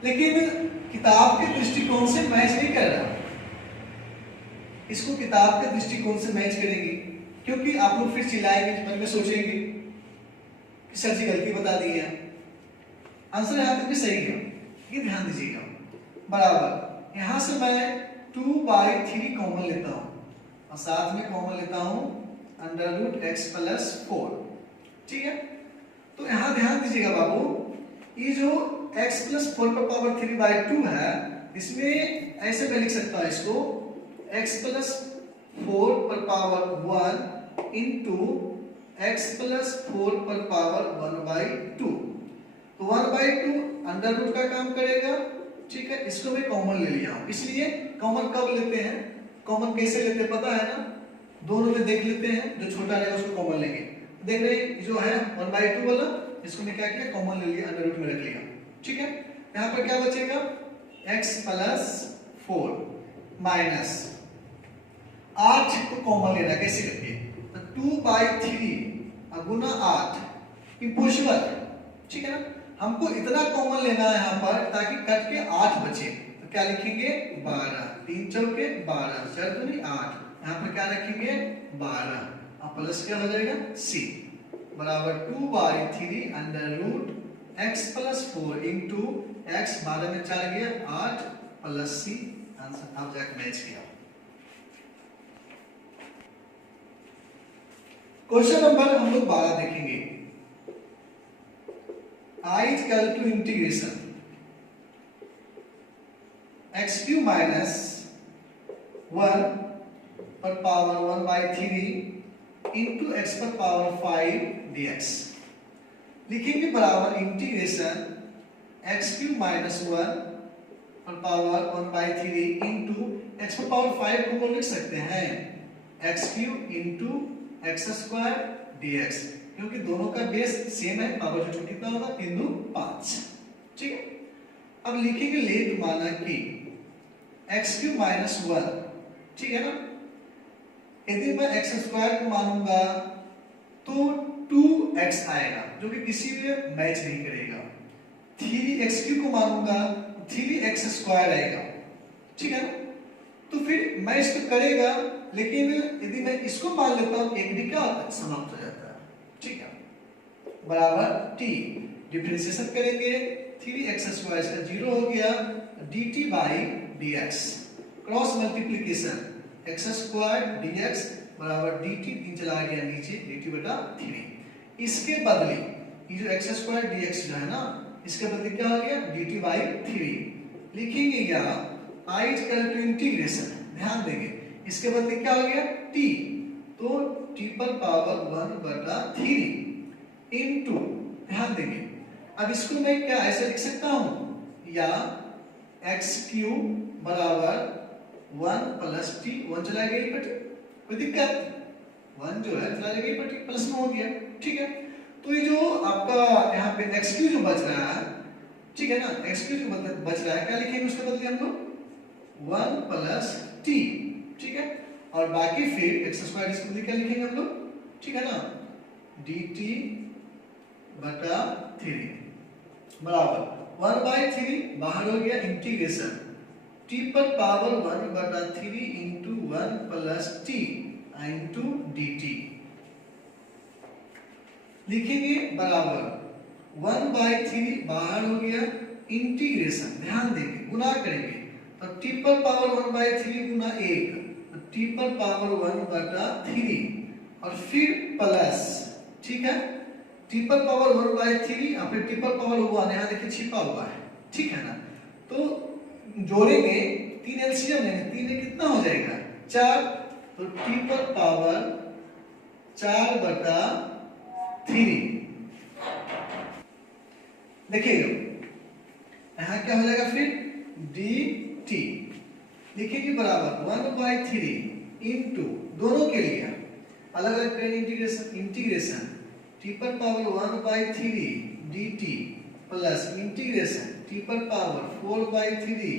लेकिन किताब के दृष्टिकोण से मैच नहीं कर रहा इसको किताब के दृष्टिकोण से मैच करेंगे क्योंकि आप लोग फिर चिल्लाएंगे मन में सोचेंगे कि सर जी गलती बता दी है आंसर यहां तक भी सही है ये ध्यान दीजिएगा बराबर यहां से मैं 2/3 कॉमन लेता हूं और साथ में कॉमन लेता हूं अंडर रूट x प्लस 4 ठीक है तो यहां ध्यान दीजिएगा बाबू ये जो x प्लस 4 पर पावर 3/2 है इसमें ऐसे मैं लिख सकता हूं इसको x प्लस 4 पर पावर 1 इंटू x प्लस 4 पर पावर 1/2 तो 1/2 अंडर रूट का काम करेगा ठीक है इसको मैं कॉमन ले लिया हूं इसलिए कॉमन कब लेते हैं कॉमन कैसे लेते हैं पता है ना दोनों में देख लेते हैं जो छोटा रहेगा उसको कॉमन लेंगे देख रहे हैं जो है 1/2 वाला इसको मैं क्या किया कॉमन ले लिया अंडर रूट में रख लिया ठीक है यहां पर क्या बचेगा x प्लस 4 माइनस 8 को कॉमन लेना कैसे करके तो 2/3 गुना 8 इम्पॉसिबल ठीक है ना हमको इतना कॉमन लेना है यहां पर ताकि कट के 8 बचे तो क्या लिखेंगे 12 3 चौके 12 4 दूनी 8 यहां पर क्या रखेंगे 12 अब प्लस क्या हो जाएगा c बराबर 2/3 under root x plus 4 into x 12 में 4 गया 8 प्लस c आंसर आप जाकर मैच किया क्वेश्चन नंबर हम लोग 12 देखेंगे I is equal to integration x cube minus 1 पर पावर 1/3 into x पर पावर 5 dx लिखेंगे बराबर इंटीग्रेशन x cube minus 1 पर पावर 1/3 into x पर पावर 5 को लिख सकते हैं x cube into x square dx क्योंकि दोनों का बेस सेम है पावर जो कितना होगा 3 2 5 ठीक है अब लिखेंगे लेट माना कि x क्यूब माइनस 1 ठीक है ना यदि मैं x स्क्वायर को मानूंगा तो 2x आएगा जो कि किसी में मैच नहीं करेगा 3x क्यूब को मानूंगा 3x स्क्वायर आएगा ठीक है ना तो फिर मैच तो करेगा लेकिन यदि मैं इसको मान लेता हूं एक भी क्या समाप्त हो जाता है ठीक है बराबर t डिफरेंशिएशन करेंगे 3x स्क्वायर का 0 हो गया dt by dx cross multiplication x square dx बराबर dt 3 चला गया नीचे dt बटा 3 इसके बदले ये जो x स्क्वायर dx जो है ना इसके बदले क्या हो गया dt बाई 3 लिखेंगे या I is equal to integration ध्यान देंगे इसके बदले क्या हो गया t तो t पर पावर 1 बटा 3 इंटू ध्यान देंगे अब इसको मैं क्या ऐसे लिख सकता हूं या x क्यूब बराबर 1 प्लस t 1 चला गया ये बटे कोई दिक्कत 1 जो है चला जाएगा ये बटे प्लस में हो गया ठीक है तो ये जो आपका यहाँ पे x क्यूब जो बच रहा है ठीक है ना x क्यूब जो बच रहा है क्या लिखेंगे उसके बदले हम लोग 1 प्लस t ठीक है और बाकी फिर x स्क्वायर इसको क्या लिखेंगे हम लोग ठीक है ना dt बटा 3 बराबर 1/3 बाहर हो गया इंटीग्रेशन t पर पावर 1 बटा 3 into 1 plus t into dt लिखेंगे बराबर 1/3 बाहर हो गया इंटीग्रेशन ध्यान देंगे गुना करेंगे तो t पर पावर 1/3 गुना 1 t पर पावर 1 बटा 3 और फिर प्लस ठीक है t पर पावर 1/3 और फिर t पर पावर 1 यहां देखिए छिपा हुआ है ठीक है ना तो जोड़ेंगे 3 एलसीएम लेंगे 3 में कितना हो जाएगा 4 तो टी पर पावर 4/3। देखिएगा यहाँ क्या हो जाएगा फिर डी टी लिखेंगे बराबर 1/3 इंटू दोनों के लिए अलग अलग करेंगे इंटीग्रेशन टी पर power 1/3 dt plus integration T पर पावर 4/3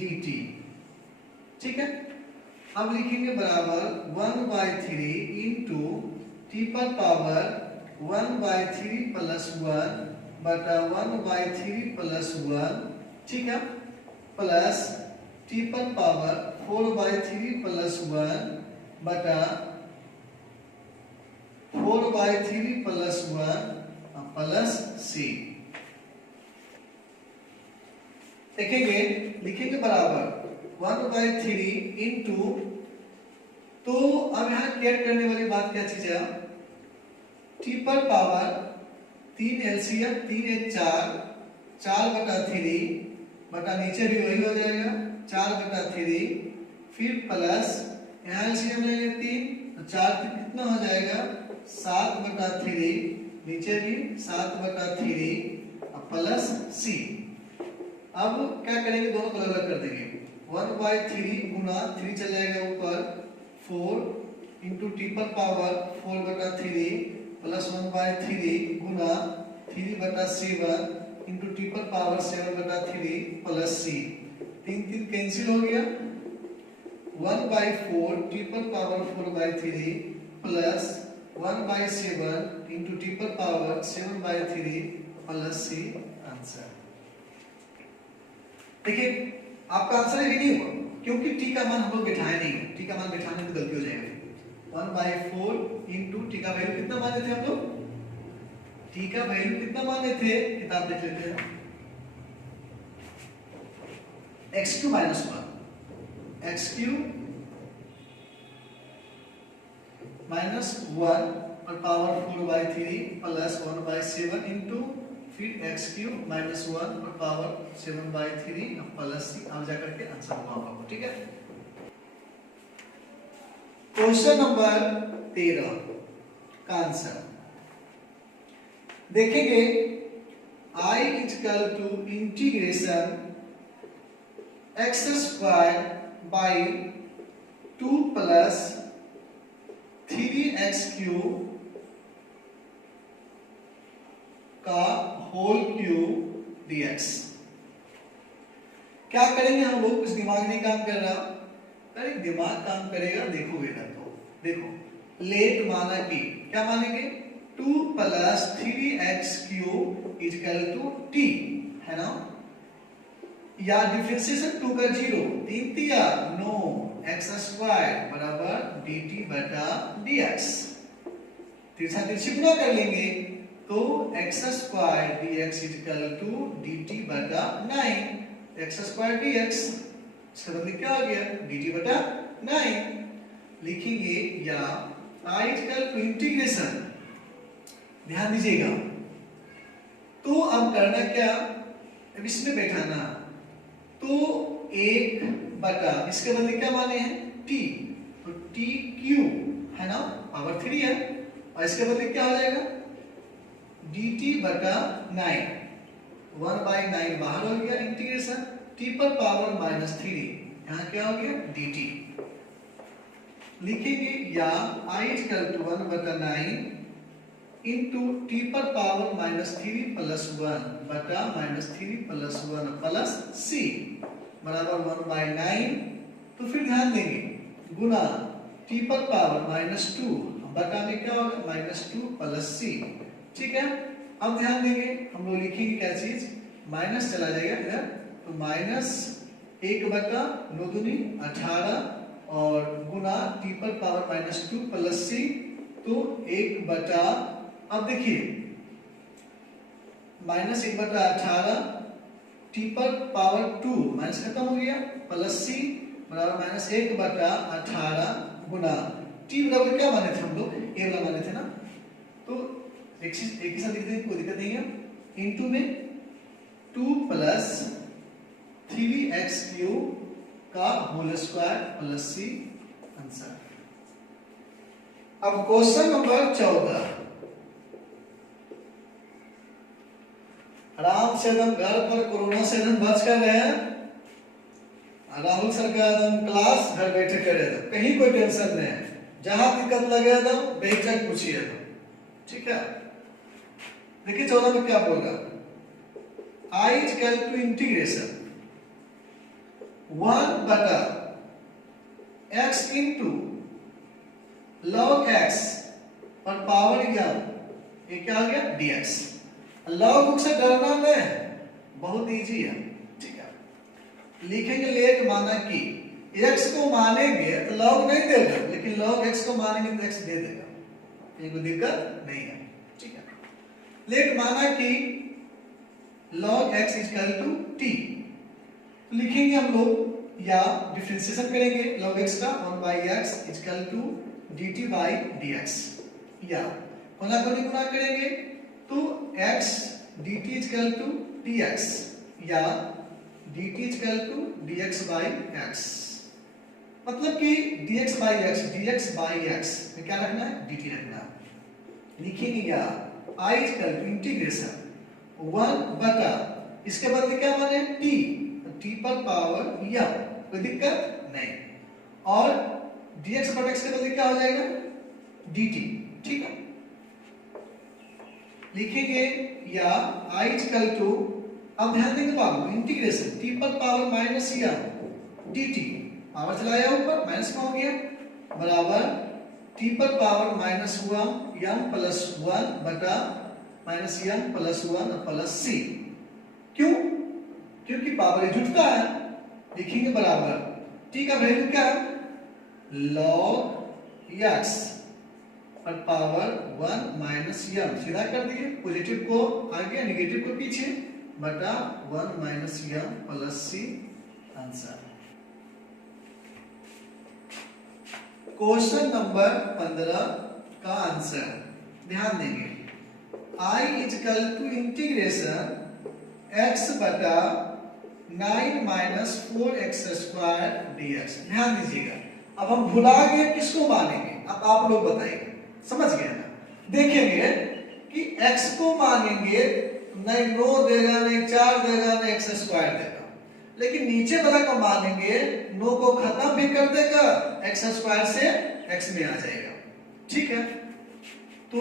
dt। ठीक है, अब लिखेंगे बराबर 1/3 इंटू टी पर पावर 1/3 प्लस 1 बटा 1/3 प्लस 1। ठीक है, प्लस टी पर पावर 4/3 प्लस 1 बटा 4/3 प्लस 1 प्लस सी। देखेंगे लिखेंगे बराबर 1/3 इंटू, तो अब यहां क्लियर करने वाली बात क्या चीज है, टी पर पावर 3 एलसीएम 3 1 4/3 बटा नीचे भी वही हो जाएगा 4/3 फिर प्लस यहाँ एलसीएम लेंगे 3 तो 4 कितना हो जाएगा 7/3 नीचे भी 7/3 प्लस सी। अब क्या करेंगे दोनों को अलग कर देंगे 1/3 गुना 3 चल जाएगा ऊपर 4 इंटू टी पर पावर 4/3 प्लस 1/3 गुना 3/7 इंटू टी पर पावर 7/3 प्लस सी। 3 कैंसिल हो गया 1/4 टी पर पावर 4/3 प्लस 1/7 इंटू टी पर पावर 7/3 प्लस सी। आंसर देखिए आपका आंसर ये नहीं हुआ क्योंकि टी का मान हम लोग बिठाए नहीं है, टी का मान बिठाने में गलती हो जाएगी। 1/4 इंटू टी का वैल्यू कितना माने थे हम लोग, टी का वैल्यू कितना माने थे, किताब देख लेते हैं x³ - 1 x³ - 1 और पावर 4/3 प्लस 1/7 इंटू फिर x³ - 1 और पावर 7/3 प्लस सी। अब जाकर के आंसर हुआ होगा। ठीक है, क्वेश्चन नंबर 13 का आंसर देखेंगे I = integration x² by 2 plus 3x³ का होल क्यूब dx। क्या करेंगे हम लोग, कुछ दिमाग नहीं काम कर रहा, अरे दिमाग काम करेगा देखोगे ना तो देखो लेट माना कि क्या मानेंगे 2 प्लस 3x³ = t है ना, या डिफरेंशिएशन 2 का 0 3 तिया 9 x² बराबर dt बटा dx। तिरछा तिरछी गुना कर लेंगे तो x² dx = dt बटा 9 x² dx इसका मतलब क्या हो गया dt बटा 9 लिखेंगे, या I = इंटीग्रेशन। ध्यान दीजिएगा, तो अब करना क्या, अब इसमें बैठाना तो 1 बटा इसके बदले क्या माने हैं t, तो t³ है ना पावर 3 है और इसके बदले क्या हो जाएगा dt बटा 9 1/9 बाहर हो गया इंटीग्रेशन t पर पावर -3 यहाँ क्या हो गया dt। लिखेंगे, या I = 1/9 इंटू टी पर पावर -3 प्लस 1 बटा -3 प्लस 1 प्लस सी बराबर 1/9। तो फिर ध्यान देंगे गुना टी पर पावर -2 बटा में क्या होगा -2 प्लस सी। ठीक है, अब ध्यान देंगे हम लोग लिखेंगे क्या चीज, माइनस चला जाएगा इधर तो -1 बटा 9 दूनी 18 और गुना टी पर पावर -2 प्लस सी तो 1 बटा, अब देखिए -1/18 टी पर पावर 2 माइनस खत्म हो गया प्लस सी बराबर -1/18 गुना टी बराबर क्या माने थे हम लोग ए वाला माने थे ना, तो एक ही साथ लिख देंगे कोई दिक्कत नहीं है, इनटू में 2 प्लस 3x³ का होल स्क्वायर प्लस सी। आंसर अब क्वेश्चन नंबर 14, आराम से एकदम घर पर कोरोना से एकदम बच कर रहे हैं। राहुल सर का एकदम क्लास घर बैठे करे एकदम, कहीं कोई टेंशन नहीं है, जहां दिक्कत लगे एकदम बेहिचक पूछिए एकदम, ठीक है। देखिए 14 में क्या बोल रहा, I is equal to integration 1 बटा x इंटू log x और पावर ज्ञान, ये क्या हो गया dx। log बुक से डरना नहीं, बहुत इजी है, ठीक है। लिखेंगे लेट माना कि x को मानेंगे तो log नहीं देगा, लेकिन log x को मानेंगे तो x दे देगा, ये कोई दिक्कत नहीं है, ठीक है। लेट माना कि log x is equal to t, तो लिखेंगे हम लोग या डिफरेंशिएशन करेंगे log x का 1/x is equal to dt by dx, या कोना कोनी गुणा करेंगे तो x dt is equal to dx या dt is equal to dx by x, मतलब कि dx by x में क्या रखना है, dt रखना है। लिखेंगे या I is equal to integration 1 बटा इसके बदले क्या माने t, t पर पावर m, कोई दिक्कत नहीं, और dx बटा x के बदले क्या हो जाएगा dt, ठीक है। लिखेंगे या I इज इक्वल टू, अब ध्यान देंगे बाबू, इंटीग्रेशन t पर power minus m dt, power चलाया ऊपर माइनस में हो गया, बराबर t पर पावर माइनस m प्लस 1 बटा minus m plus 1 plus c, क्यों, क्योंकि पावर जुटता है। लिखेंगे बराबर t का वैल्यू क्या है log x और पावर 1 माइनस m, सीधा कर दिए, पॉजिटिव को आगे नेगेटिव को पीछे, बटा 1 minus m plus c, answer. Question number 15 का आंसर ध्यान देंगे, I is equal to integration x बटा 9 माइनस 4x स्क्वायर dx। ध्यान दीजिएगा, अब हम भुला गए किसको मानेंगे, अब आप लोग बताइए, समझ गए ना। देखेंगे कि x को मानेंगे नहीं 9 देगा, नहीं 4 देगा, नहीं x स्क्वायर देगा, लेकिन नीचे वाला को मानेंगे 9 को खत्म भी कर देगा, x स्क्वायर से x में आ जाएगा, ठीक है। तो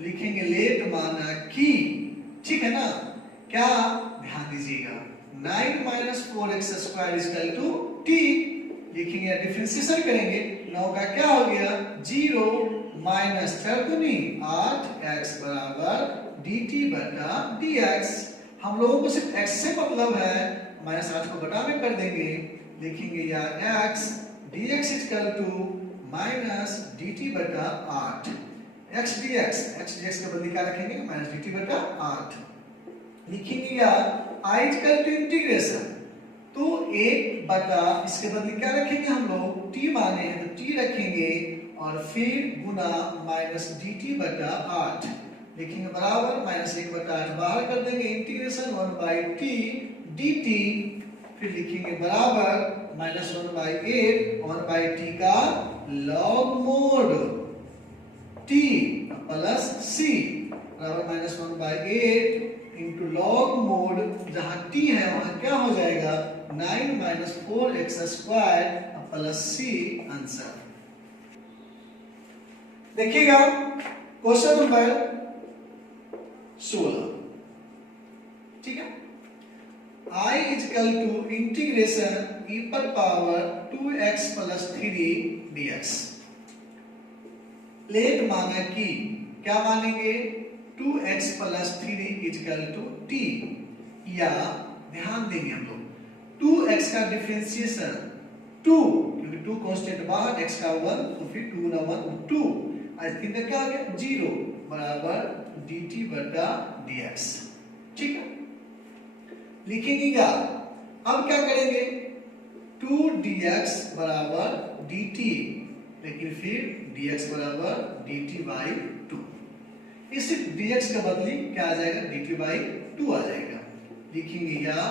लिखेंगे लेट माना कि, ठीक है ना, क्या ध्यान दीजिएगा 9 minus 4x square is equal to t, लिखेंगे डिफरेंशिएशन करेंगे, 9 का क्या हो गया 0 माइनस 4 दूनी 8x बराबर dt बटा dx। हम लोगों को सिर्फ x से मतलब है, माइनस 8 को बटा में कर देंगे, लिखेंगे या x dx is equal to minus dt बटा 8, x dx के बदले क्या रखेंगे माइनस dt बटा 8। लिखेंगे या I is equal to integration, तो 1 बटा इसके बदले क्या रखेंगे हम लोग t माने हैं तो t रखेंगे, और फिर गुना माइनस dt बटा 8, लिखेंगे बराबर माइनस 1 बटा 8 बाहर कर देंगे, इंटीग्रेशन 1/t dt, फिर लिखेंगे बराबर माइनस 1/8 1/t का log mod t plus c बराबर माइनस 1/8 इंटू लॉग मोड, जहां t है वहां क्या हो जाएगा 9 minus 4x square plus c, answer. देखिएगा क्वेश्चन नंबर 16, ठीक है। I is equal to integration e पर power 2x plus 3 dx। Late माना कि क्या मानेंगे 2x plus 3 is equal to t, या ध्यान देंगे हम लोग 2x का डिफरेंशिएशन 2, क्योंकि 2 कांस्टेंट बाहर, x का 1 तो फिर 2 ना 1 2, आई थिंक क्या आ गया 0 बराबर dt बटा dx, ठीक है। लिखेंगे क्या, अब क्या करेंगे 2 dx बराबर dt, लेकिन फिर dx बराबर dt by 2, इस dx के बदले क्या आ जाएगा dt by 2 आ जाएगा। लिखेंगे या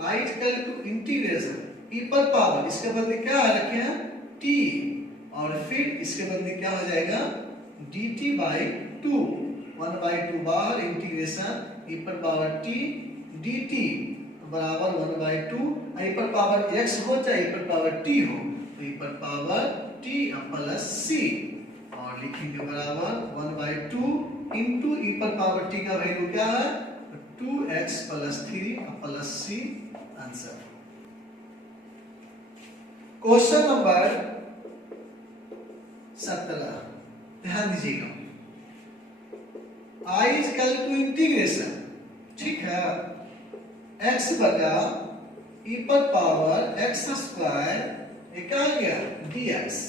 I is equal to integration e पर पावर, इसके बदले क्या रखे हैं t, और फिर इसके बदले क्या हो जाएगा dt बाई 2, 1/2 बाहर, इंटीग्रेशन e पर पावर t dt बराबर 1/2, e पर पावर x हो चाहे e पर पावर t हो, तो e पर पावर t प्लस c, और लिखेंगे बराबर 1/2 इंटू e पर पावर t का वैल्यू क्या है 2x plus 3 plus c, answer. Question number 17, ध्यान दीजिएगा, i is equal to integration, ठीक है, x बटा e पर पावर x स्क्वायर, ये क्या आ गया dx,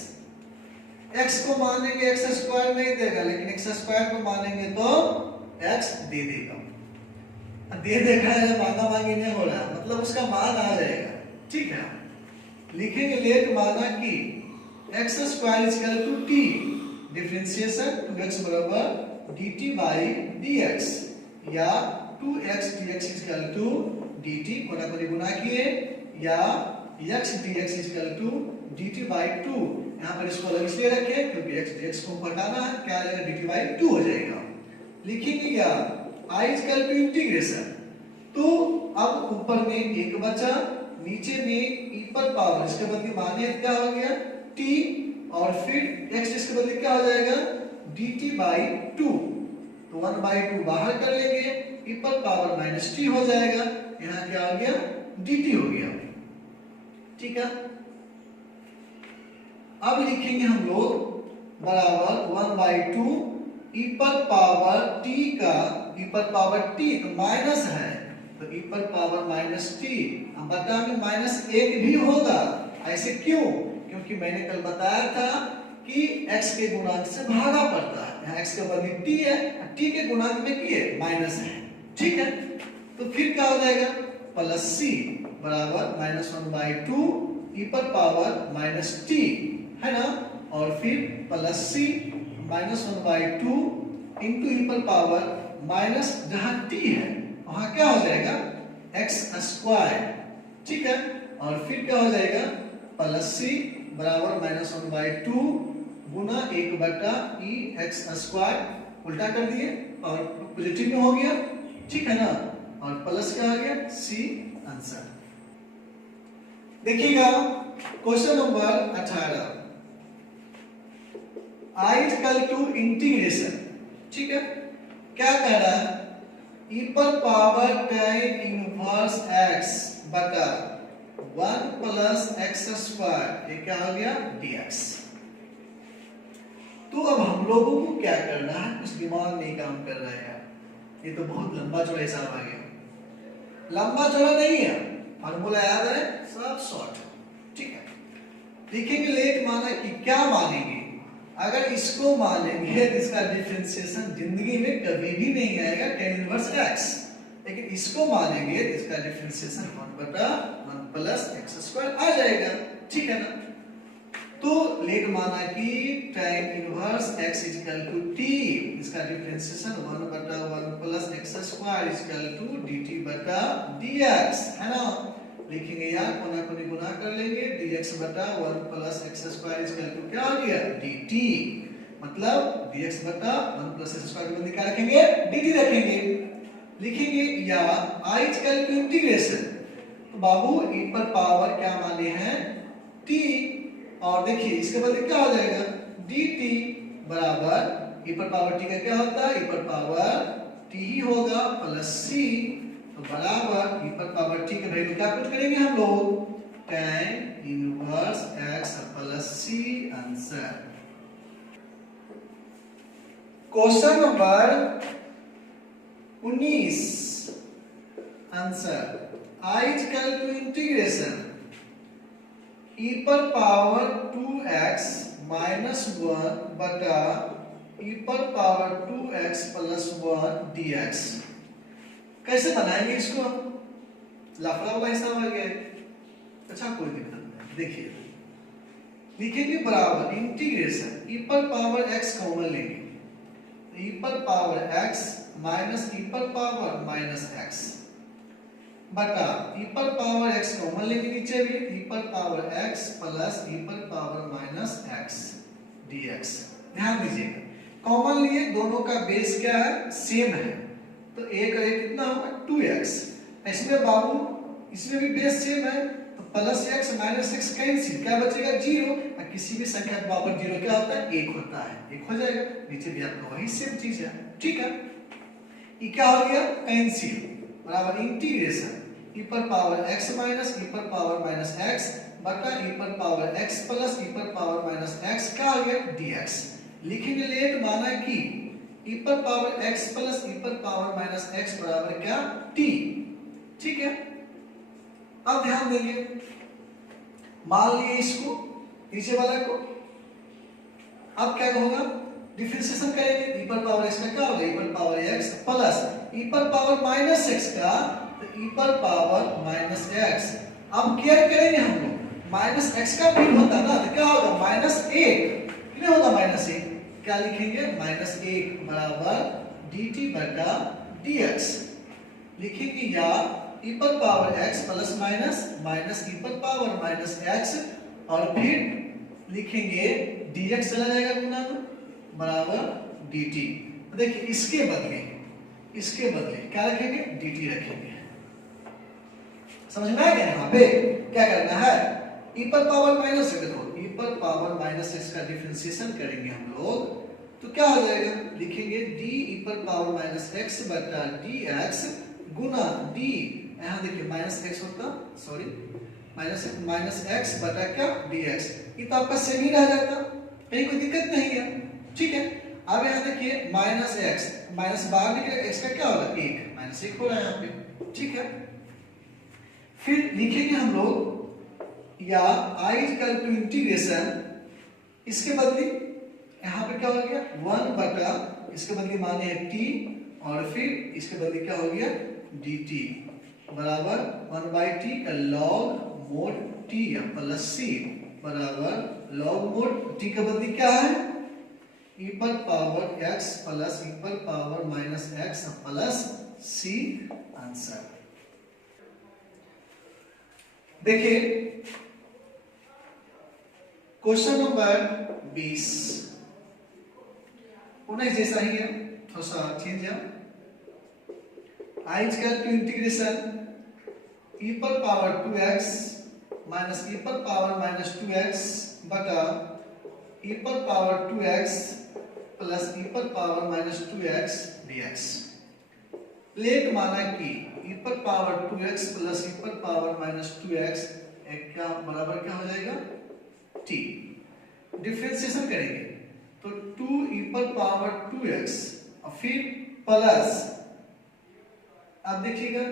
x को मानेंगे x स्क्वायर नहीं देगा, लेकिन x स्क्वायर को मानेंगे तो x दे देगा, दे देखा है, मांगा मांगी नहीं हो रहा, मतलब उसका मान आ जाएगा, ठीक है। लिखेंगे लेट माना कि x square is equal to t, differentiation 2x बराबर dt बाई dx, या 2x dx is equal to dt कोना कोनी गुना किए, या x dx is equal to dt by 2, यहाँ पर इसको अलग इसलिए रखे क्योंकि x dx को घटाना है, क्या आ जाएगा dt बाई 2 हो जाएगा। लिखेंगे क्या i is equal to integration, तो अब ऊपर में एक बचा, नीचे में e पर पावर, इसके बदले माने क्या हो गया t, और फिर x इसके बदले क्या हो जाएगा dt बाई 2, तो 1/2 बाहर कर लेंगे, e पर पावर माइनस t हो जाएगा, यहाँ क्या हो गया dt हो गया, ठीक है। अब लिखेंगे हम लोग बराबर 1/2 e पर पावर t का, e पर पावर t तो माइनस है, तो e पर पावर माइनस t, बटा में -1 भी होगा, ऐसे क्यों, क्योंकि मैंने कल बताया था कि x के गुणांक से भागा पड़ता है, यहाँ x के बदले t है, t के गुणांक में किए माइनस है, ठीक है, तो फिर क्या हो जाएगा प्लस c बराबर -1/2 e पर पावर माइनस t, है ना, और फिर प्लस c -1/2 इंटू e पर पावर माइनस, जहां t है वहां क्या हो जाएगा x स्क्वायर, ठीक है, और फिर क्या हो जाएगा प्लस c बराबर -1/2 गुना 1 बटा e x स्क्वायर, उल्टा कर दिए और पॉजिटिव में हो गया, ठीक है ना, और प्लस क्या आ गया c, आंसर। देखिएगा question number 18, i is equal to integration, ठीक है, क्या कह रहा है e पर पावर tan इनवर्स x बटा 1 प्लस x स्क्वायर, ये क्या हो गया dx। तो अब हम लोगों को क्या करना है, कुछ दिमाग नहीं काम कर रहा है यार, ये तो बहुत लंबा चौड़ा हिसाब आ गया, लंबा चौड़ा नहीं है, फार्मूला याद है, सब शॉर्ट, ठीक है। लिखेंगे लेट माना कि क्या मानेंगे, अगर इसको मानेंगे तो इसका डिफरेंशिएशन जिंदगी में कभी भी नहीं आएगा tan इनवर्स x, लेकिन इसको मानेंगे तो इसका डिफरेंशिएशन 1/1 प्लस x स्क्वायर आ जाएगा, ठीक है ना। तो लेट माना कि tan inverse x is equal to t, इसका differentiation 1/1 plus x square is equal to dt बटा dx, है ना। लिखेंगे यार कोना कोनी गुना कर लेंगे, dx बटा 1 plus x square is equal to क्या आ गया dt, मतलब dx बटा 1 प्लस x स्क्वायर को निकाल रखेंगे dt रखेंगे। लिखेंगे या i is equal to integration, तो बाबू e पर पावर क्या माने हैं t, और देखिए इसके बदले क्या हो जाएगा dt बराबर e पर पावर t का क्या होता है, e पर पावर t ही होगा प्लस c, तो बराबर e पर पावर t का वैल्यू क्या पुट करेंगे हम लोग tan inverse x plus c, answer. Question number 19, answer i is equal to integration e पर पावर 2x माइनस 1 बटा e पर पावर 2x प्लस 1 dx। कैसे बनाएंगे इसको, लाफड़ा वाला हिसाब आ गया, अच्छा कोई दिक्कत नहीं, देखिए लिखेंगे बराबर इंटीग्रेशन e पर पावर x कॉमन लेंगे, e पर पावर x माइनस e पर पावर माइनस x बटा e पर पावर x कॉमन लेंगे नीचे भी, e पर पावर x प्लस e पर पावर माइनस x dx। ध्यान दीजिएगा कॉमन लिए, दोनों का बेस क्या है, सेम है, तो एक और एक कितना होगा 2x। इसमें बाबू इसमें भी बेस सेम है, तो plus x minus x cancel, क्या बचेगा 0, और किसी भी संख्या का पावर 0 क्या होता है, 1 होता है, 1 हो जाएगा। नीचे भी आपका वही सेम चीज है, ठीक है। ये क्या हो गया, कैंसिल बराबर इंटीग्रेशन e पर पावर x माइनस e पर पावर माइनस x बटा e पर पावर x प्लस e पर पावर माइनस x, क्या हो गया dx। लिखेंगे लेट माना कि e पर पावर x प्लस e पर पावर माइनस x बराबर क्या t, ठीक है। अब ध्यान देंगे, मान लिए इसको नीचे वाला को, अब क्या होगा, डिफरेंशिएशन करेंगे, e पर पावर x का क्या होगा, e पर पावर x प्लस e पर पावर माइनस x का, तो e पर पावर माइनस x। अब केयर करेंगे हम लोग, माइनस x का फिर होता ना, तो क्या होगा माइनस 1, कितना होगा माइनस 1, क्या लिखेंगे माइनस 1 बराबर dt बटा dx। लिखेंगे या e पर power x plus minus minus e पर पावर माइनस x, और फिर लिखेंगे dx चला जाएगा गुना में बराबर dt। देखिए इसके बदले क्या रखेंगे, dt रखेंगे। समझ में आ गया, यहाँ पे क्या करना है, e पर पावर माइनस, देखो e पर पावर माइनस x का डिफरेंशिएशन करेंगे हम लोग, तो क्या हो जाएगा, लिखेंगे d e पर पावर माइनस x बटा dx गुना d, यहाँ देखिए माइनस x होता, सॉरी माइनस x बटा क्या dx, ये तो आपका सेम ही रह जाता, कहीं कोई दिक्कत नहीं है, ठीक है। अब यहाँ देखिए माइनस x, माइनस बाहर निकले, x का क्या होगा 1, माइनस 1 हो रहा है यहाँ पे, ठीक है। फिर लिखेंगे हम लोग या i इक्वल टू इंटीग्रेशन, इसके बदले यहाँ पे क्या हो गया 1 बटा, इसके बदले माने है t, और फिर इसके बदले क्या हो गया dt बराबर 1 बाई टी का log mode t plus c बराबर लॉग मोड t का बदले क्या है e पर पावर x प्लस e पर power minus x plus c, answer. देखिए क्वेश्चन नंबर 20 19 जैसा ही है, थोड़ा सा चेंज है। i equal to integration e पर पावर 2x माइनस e पर पावर माइनस 2x बटा e पर पावर 2x प्लस e पर power minus 2x dx। Late माना कि e पर पावर 2x प्लस e पर पावर माइनस 2x एक क्या बराबर क्या हो जाएगा t। डिफरेंशिएशन करेंगे तो 2e पर पावर 2x और फिर प्लस, अब देखिएगा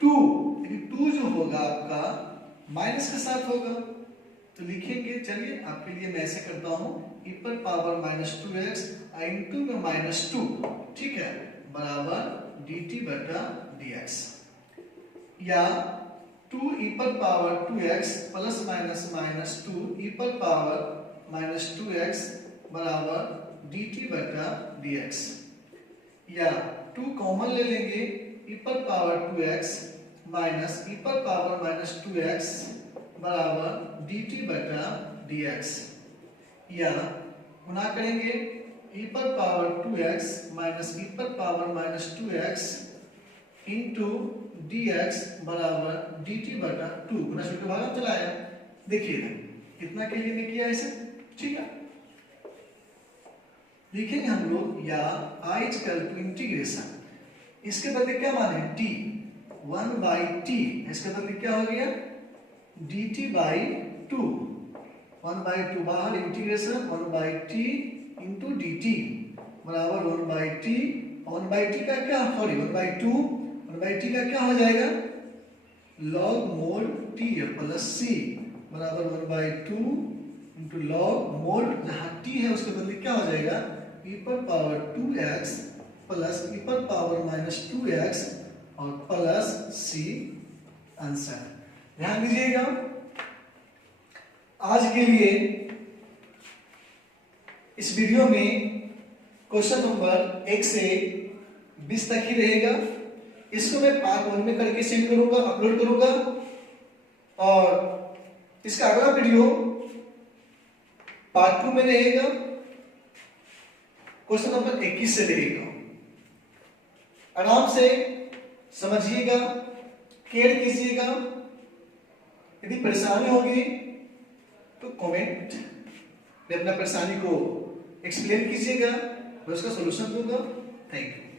2 जो होगा आपका माइनस के साथ होगा, तो लिखेंगे, चलिए आपके लिए मैं ऐसे करता हूं e पर पावर माइनस 2x इंटू में माइनस 2, ठीक है, बराबर dt बटा dx, या 2e पर power 2x plus minus minus 2 e पर पावर माइनस 2x बराबर dt बटा dx, या 2 कॉमन ले लेंगे e पर पावर 2x माइनस e पर पावर माइनस 2x बराबर dt बटा dx, या गुना करेंगे e पर पावर 2x माइनस e पर power minus 2x into dx बराबर dt बटा 2, गुना छोटे भाग में चलाया, देखिए कितना के लिए किया ऐसे, ठीक है। लिखेंगे हम लोग या i इक्वल टू इंटीग्रेशन, इसके बदले क्या माने t 1 बाई t, इसके बदले क्या हो गया dt बाई 2, 1 बाई 2 बाहर, integration 1 by t into dt बराबर 1 बाई t, 1 बाई t का क्या, सॉरी 1 बाई 2, 1 बाई t का क्या हो जाएगा log mod t plus c बराबर 1 बाई 2 इंटू लॉग मोड, जहां t है उसके बदले क्या हो जाएगा e पर पावर 2x प्लस e पर पावर माइनस 2x और प्लस c, आंसर। ध्यान दीजिएगा आज के लिए इस वीडियो में क्वेश्चन नंबर 1 से 20 तक ही रहेगा। इसको मैं पार्ट 1 में करके सेंड करूंगा, अपलोड करूंगा, और इसका अगला वीडियो पार्ट 2 में रहेगा। क्वेश्चन नंबर 21 से रहेगा। आराम से समझिएगा, केयर कीजिएगा। यदि परेशानी होगी तो कमेंट में अपना परेशानी को एक्सप्लेन कीजिएगा, मैं उसका सॉल्यूशन दूंगा। Thank you.